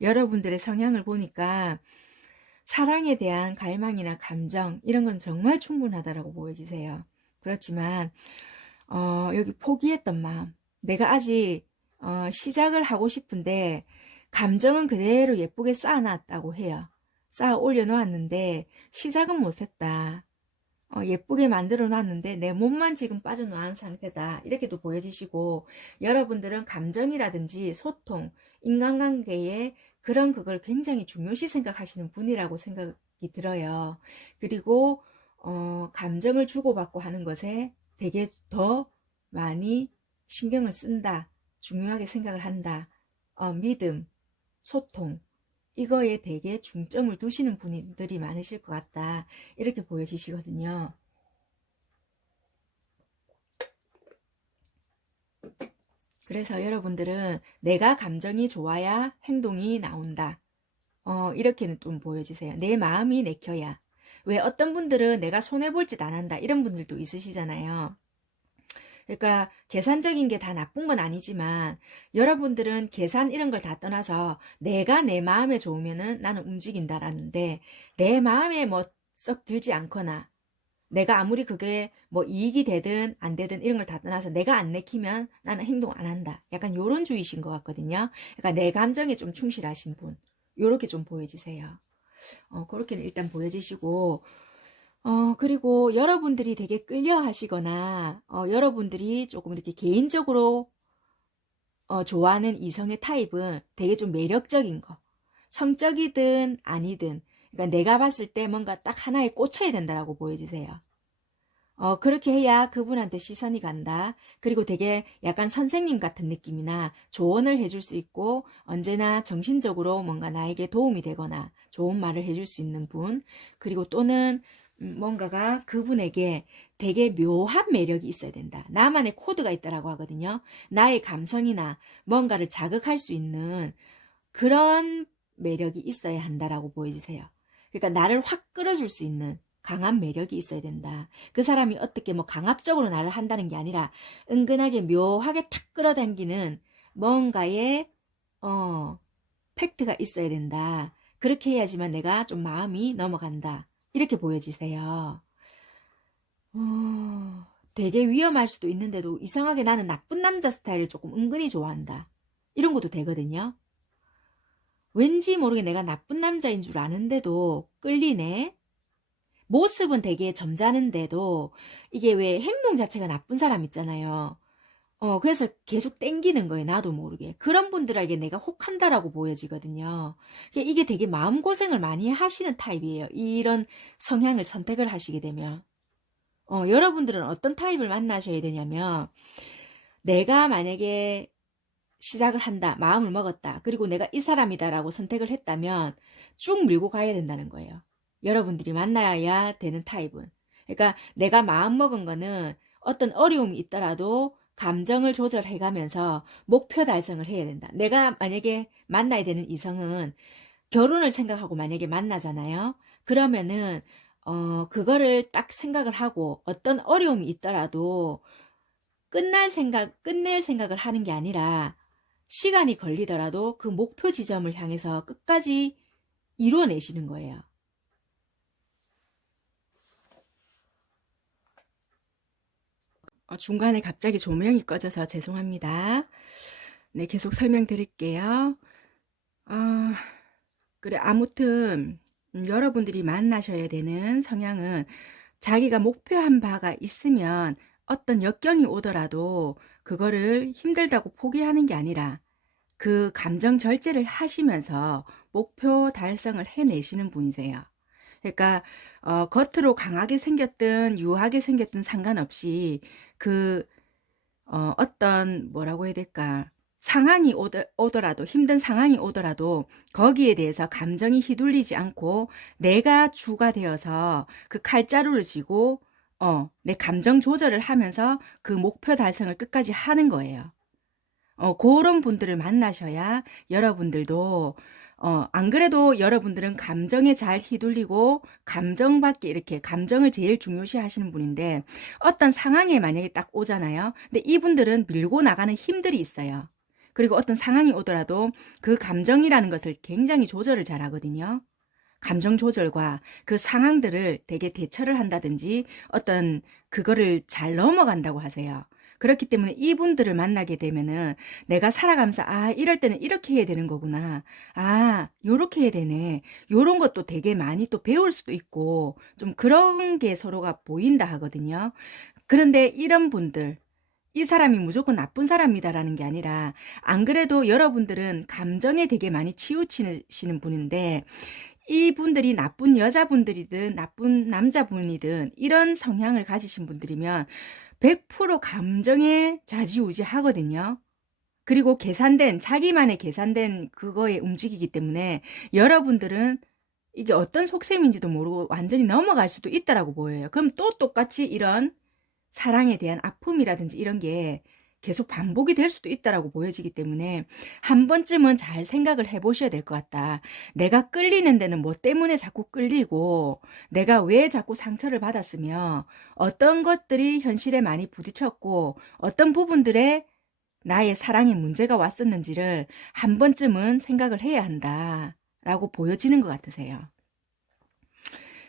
여러분들의 성향을 보니까 사랑에 대한 갈망이나 감정 이런 건 정말 충분하다라고 보여지세요. 그렇지만 여기 포기했던 마음. 내가 아직 시작을 하고 싶은데 감정은 그대로 예쁘게 쌓아놨다고 해요. 쌓아 올려놓았는데 시작은 못했다. 예쁘게 만들어 놨는데 내 몸만 지금 빠져나온 상태다. 이렇게도 보여지시고 여러분들은 감정이라든지 소통, 인간관계에 그런 그걸 굉장히 중요시 생각하시는 분이라고 생각이 들어요. 그리고 감정을 주고받고 하는 것에 되게 더 많이 신경을 쓴다. 중요하게 생각을 한다. 믿음, 소통 이거에 되게 중점을 두시는 분들이 많으실 것 같다. 이렇게 보여지시거든요. 그래서 여러분들은 내가 감정이 좋아야 행동이 나온다. 이렇게는 좀 보여주세요. 내 마음이 내켜야. 왜 어떤 분들은 내가 손해볼 짓 안 한다. 이런 분들도 있으시잖아요. 그러니까 계산적인 게 다 나쁜 건 아니지만 여러분들은 계산 이런 걸 다 떠나서 내가 내 마음에 좋으면은 나는 움직인다라는데 내 마음에 뭐 썩 들지 않거나 내가 아무리 그게 뭐 이익이 되든 안 되든 이런 걸 다 떠나서 내가 안 내키면 나는 행동 안 한다. 약간 요런 주의신 것 같거든요. 그러니까 내 감정에 좀 충실하신 분. 요렇게 좀 보여지세요. 그렇게 일단 보여지시고 그리고 여러분들이 되게 끌려 하시거나, 여러분들이 조금 이렇게 개인적으로, 좋아하는 이성의 타입은 되게 좀 매력적인 거. 성적이든 아니든. 그러니까 내가 봤을 때 뭔가 딱 하나에 꽂혀야 된다라고 보여지세요. 그렇게 해야 그분한테 시선이 간다. 그리고 되게 약간 선생님 같은 느낌이나 조언을 해줄 수 있고 언제나 정신적으로 뭔가 나에게 도움이 되거나 좋은 말을 해줄 수 있는 분. 그리고 또는 뭔가가 그분에게 되게 묘한 매력이 있어야 된다. 나만의 코드가 있다라고 하거든요. 나의 감성이나 뭔가를 자극할 수 있는 그런 매력이 있어야 한다라고 보여지세요. 그러니까 나를 확 끌어줄 수 있는 강한 매력이 있어야 된다. 그 사람이 어떻게 뭐 강압적으로 나를 한다는 게 아니라 은근하게 묘하게 탁 끌어당기는 뭔가의 팩트가 있어야 된다. 그렇게 해야지만 내가 좀 마음이 넘어간다. 이렇게 보여지세요. 되게 위험할 수도 있는데도 이상하게 나는 나쁜 남자 스타일을 조금 은근히 좋아한다. 이런 것도 되거든요. 왠지 모르게 내가 나쁜 남자인 줄 아는데도 끌리네. 모습은 되게 점잖은데도 이게 왜 행동 자체가 나쁜 사람 있잖아요. 그래서 계속 땡기는 거예요. 나도 모르게. 그런 분들에게 내가 혹한다라고 보여지거든요. 이게 되게 마음고생을 많이 하시는 타입이에요. 이런 성향을 선택을 하시게 되면. 여러분들은 어떤 타입을 만나셔야 되냐면, 내가 만약에 시작을 한다, 마음을 먹었다, 그리고 내가 이 사람이다라고 선택을 했다면 쭉 밀고 가야 된다는 거예요. 여러분들이 만나야 되는 타입은. 그러니까 내가 마음 먹은 거는 어떤 어려움이 있더라도 감정을 조절해 가면서 목표 달성을 해야 된다. 내가 만약에 만나야 되는 이성은 결혼을 생각하고 만약에 만나잖아요. 그러면은 그거를 딱 생각을 하고 어떤 어려움이 있더라도 끝낼 생각을 하는 게 아니라 시간이 걸리더라도 그 목표 지점을 향해서 끝까지 이루어내시는 거예요. 중간에 갑자기 조명이 꺼져서 죄송합니다. 네, 계속 설명드릴게요. 아, 그래, 아무튼, 여러분들이 만나셔야 되는 성향은 자기가 목표한 바가 있으면 어떤 역경이 오더라도 그거를 힘들다고 포기하는 게 아니라 그 감정 절제를 하시면서 목표 달성을 해내시는 분이세요. 그러니까 겉으로 강하게 생겼든 유하게 생겼든 상관없이 그 어떤 뭐라고 해야 될까 상황이 오더라도 힘든 상황이 오더라도 거기에 대해서 감정이 휘둘리지 않고 내가 주가 되어서 그 칼자루를 쥐고 내 감정 조절을 하면서 그 목표 달성을 끝까지 하는 거예요. 그런 분들을 만나셔야 여러분들도 안 그래도 여러분들은 감정에 잘 휘둘리고 감정밖에 이렇게 감정을 제일 중요시 하시는 분인데 어떤 상황에 만약에 딱 오잖아요. 근데 이분들은 밀고 나가는 힘들이 있어요. 그리고 어떤 상황이 오더라도 그 감정이라는 것을 굉장히 조절을 잘 하거든요. 감정 조절과 그 상황들을 되게 대처를 한다든지 어떤 그거를 잘 넘어간다고 하세요. 그렇기 때문에 이분들을 만나게 되면은 내가 살아가면서 아, 이럴 때는 이렇게 해야 되는 거구나. 아, 요렇게 해야 되네. 요런 것도 되게 많이 또 배울 수도 있고 좀 그런 게 서로가 보인다 하거든요. 그런데 이런 분들 이 사람이 무조건 나쁜 사람이다라는 게 아니라 안 그래도 여러분들은 감정에 되게 많이 치우치시는 분인데 이분들이 나쁜 여자분들이든 나쁜 남자분이든 이런 성향을 가지신 분들이면 100% 감정에 좌지우지 하거든요. 그리고 자기만의 계산된 그거에 움직이기 때문에 여러분들은 이게 어떤 속셈인지도 모르고 완전히 넘어갈 수도 있다라고 보여요. 그럼 또 똑같이 이런 사랑에 대한 아픔이라든지 이런 게 계속 반복이 될 수도 있다라고 보여지기 때문에 한 번쯤은 잘 생각을 해 보셔야 될 것 같다. 내가 끌리는 데는 뭐 때문에 자꾸 끌리고 내가 왜 자꾸 상처를 받았으며 어떤 것들이 현실에 많이 부딪혔고 어떤 부분들에 나의 사랑에 문제가 왔었는지를 한 번쯤은 생각을 해야 한다라고 보여지는 것 같으세요.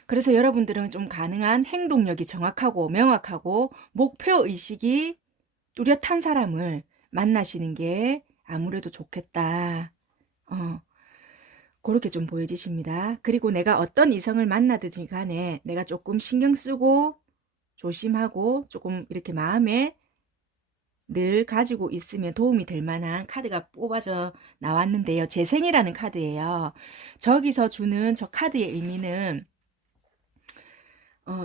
그래서 여러분들은 좀 가능한 행동력이 정확하고 명확하고 목표의식이 뚜렷한 사람을 만나시는 게 아무래도 좋겠다. 그렇게 좀 보여지십니다. 그리고 내가 어떤 이성을 만나든지 간에 내가 조금 신경 쓰고 조심하고 조금 이렇게 마음에 늘 가지고 있으면 도움이 될 만한 카드가 뽑아져 나왔는데요. 재생이라는 카드예요. 저기서 주는 저 카드의 의미는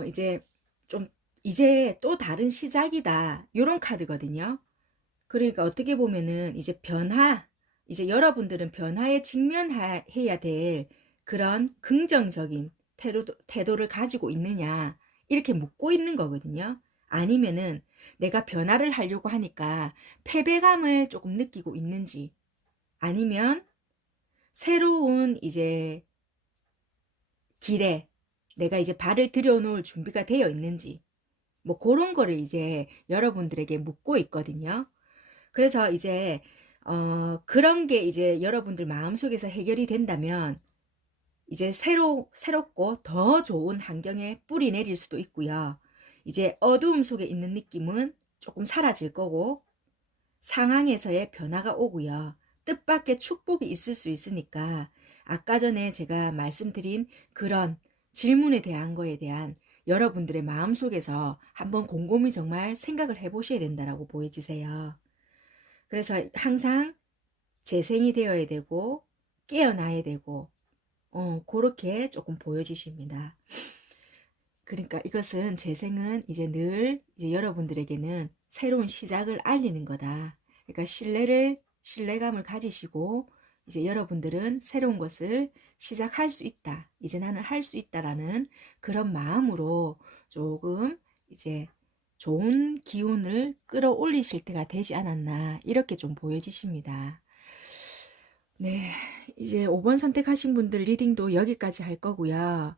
이제 좀 이제 또 다른 시작이다. 요런 카드거든요. 그러니까 어떻게 보면은 이제 변화, 이제 여러분들은 변화에 직면해야 될 그런 긍정적인 태도를 가지고 있느냐, 이렇게 묻고 있는 거거든요. 아니면은 내가 변화를 하려고 하니까 패배감을 조금 느끼고 있는지, 아니면 새로운 이제 길에 내가 이제 발을 들여놓을 준비가 되어 있는지, 뭐 그런 거를 이제 여러분들에게 묻고 있거든요. 그래서 이제 그런 게 이제 여러분들 마음속에서 해결이 된다면 이제 새롭고 더 좋은 환경에 뿌리 내릴 수도 있고요. 이제 어두움 속에 있는 느낌은 조금 사라질 거고 상황에서의 변화가 오고요. 뜻밖의 축복이 있을 수 있으니까 아까 전에 제가 말씀드린 그런 질문에 대한 거에 대한 여러분들의 마음속에서 한번 곰곰이 정말 생각을 해보셔야 된다라고 보여지세요. 그래서 항상 재생이 되어야 되고 깨어나야 되고 그렇게 조금 보여지십니다. 그러니까 이것은 재생은 이제 늘 이제 여러분들에게는 새로운 시작을 알리는 거다. 그러니까 신뢰감을 가지시고 이제 여러분들은 새로운 것을 시작할 수 있다. 이제 나는 할 수 있다라는 그런 마음으로 조금 이제 좋은 기운을 끌어올리실 때가 되지 않았나 이렇게 좀 보여지십니다. 네, 이제 5번 선택하신 분들 리딩도 여기까지 할 거고요.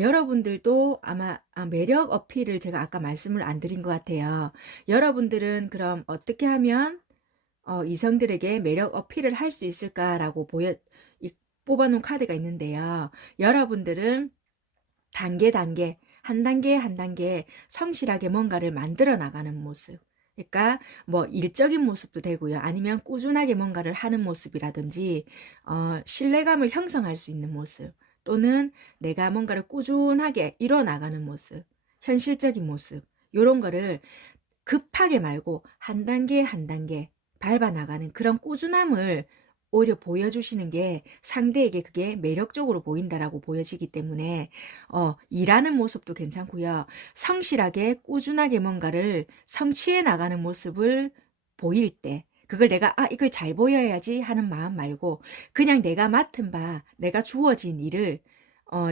여러분들도 아마 매력 어필을 제가 아까 말씀을 안 드린 것 같아요. 여러분들은 그럼 어떻게 하면 이성들에게 매력 어필을 할 수 있을까라고 뽑아놓은 카드가 있는데요. 여러분들은 한 단계 한 단계 성실하게 뭔가를 만들어 나가는 모습. 그러니까 뭐 일적인 모습도 되고요. 아니면 꾸준하게 뭔가를 하는 모습이라든지 신뢰감을 형성할 수 있는 모습. 또는 내가 뭔가를 꾸준하게 이뤄 나가는 모습. 현실적인 모습. 요런 거를 급하게 말고 한 단계 한 단계 밟아 나가는 그런 꾸준함을 오히려 보여주시는 게 상대에게 그게 매력적으로 보인다라고 보여지기 때문에 일하는 모습도 괜찮고요. 성실하게 꾸준하게 뭔가를 성취해 나가는 모습을 보일 때 그걸 내가 이걸 잘 보여야지 하는 마음 말고 그냥 내가 맡은 바 내가 주어진 일을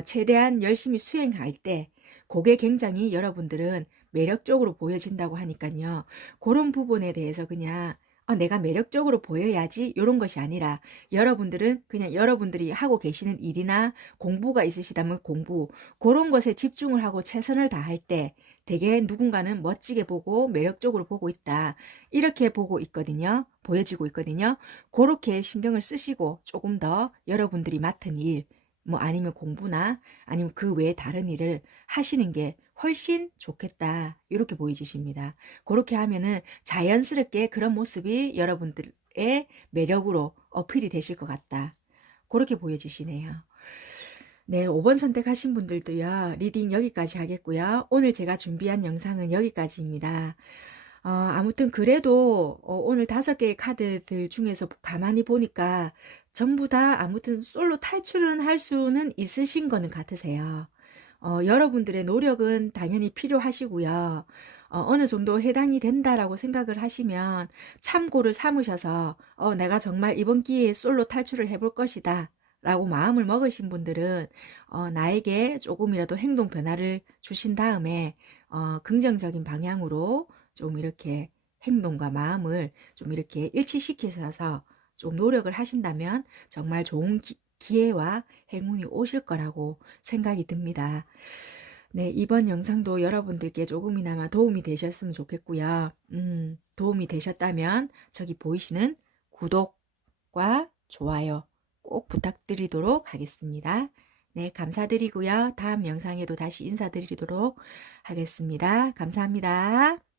최대한 열심히 수행할 때 그게 굉장히 여러분들은 매력적으로 보여진다고 하니까요. 그런 부분에 대해서 그냥 내가 매력적으로 보여야지 이런 것이 아니라 여러분들은 그냥 여러분들이 하고 계시는 일이나 공부가 있으시다면 공부 그런 것에 집중을 하고 최선을 다할 때 되게 누군가는 멋지게 보고 매력적으로 보고 있다. 이렇게 보고 있거든요. 보여지고 있거든요. 그렇게 신경을 쓰시고 조금 더 여러분들이 맡은 일, 뭐 아니면 공부나 아니면 그 외에 다른 일을 하시는 게 훨씬 좋겠다. 이렇게 보여지십니다. 그렇게 하면은 자연스럽게 그런 모습이 여러분들의 매력으로 어필이 되실 것 같다. 그렇게 보여지시네요. 네, 5번 선택하신 분들도요, 리딩 여기까지 하겠고요. 오늘 제가 준비한 영상은 여기까지입니다. 아무튼 그래도 오늘 5개의 카드들 중에서 가만히 보니까 전부 다 아무튼 솔로 탈출은 할 수는 있으신 거는 같으세요. 여러분들의 노력은 당연히 필요하시고요. 어느 정도 해당이 된다라고 생각을 하시면 참고를 삼으셔서 내가 정말 이번 기회에 솔로 탈출을 해볼 것이다. 라고 마음을 먹으신 분들은 나에게 조금이라도 행동 변화를 주신 다음에 긍정적인 방향으로 좀 이렇게 행동과 마음을 좀 이렇게 일치시키셔서 좀 노력을 하신다면 정말 좋은 기회와 행운이 오실 거라고 생각이 듭니다. 네, 이번 영상도 여러분들께 조금이나마 도움이 되셨으면 좋겠고요. 도움이 되셨다면 저기 보이시는 구독과 좋아요 꼭 부탁드리도록 하겠습니다. 네, 감사드리고요. 다음 영상에도 다시 인사드리도록 하겠습니다. 감사합니다.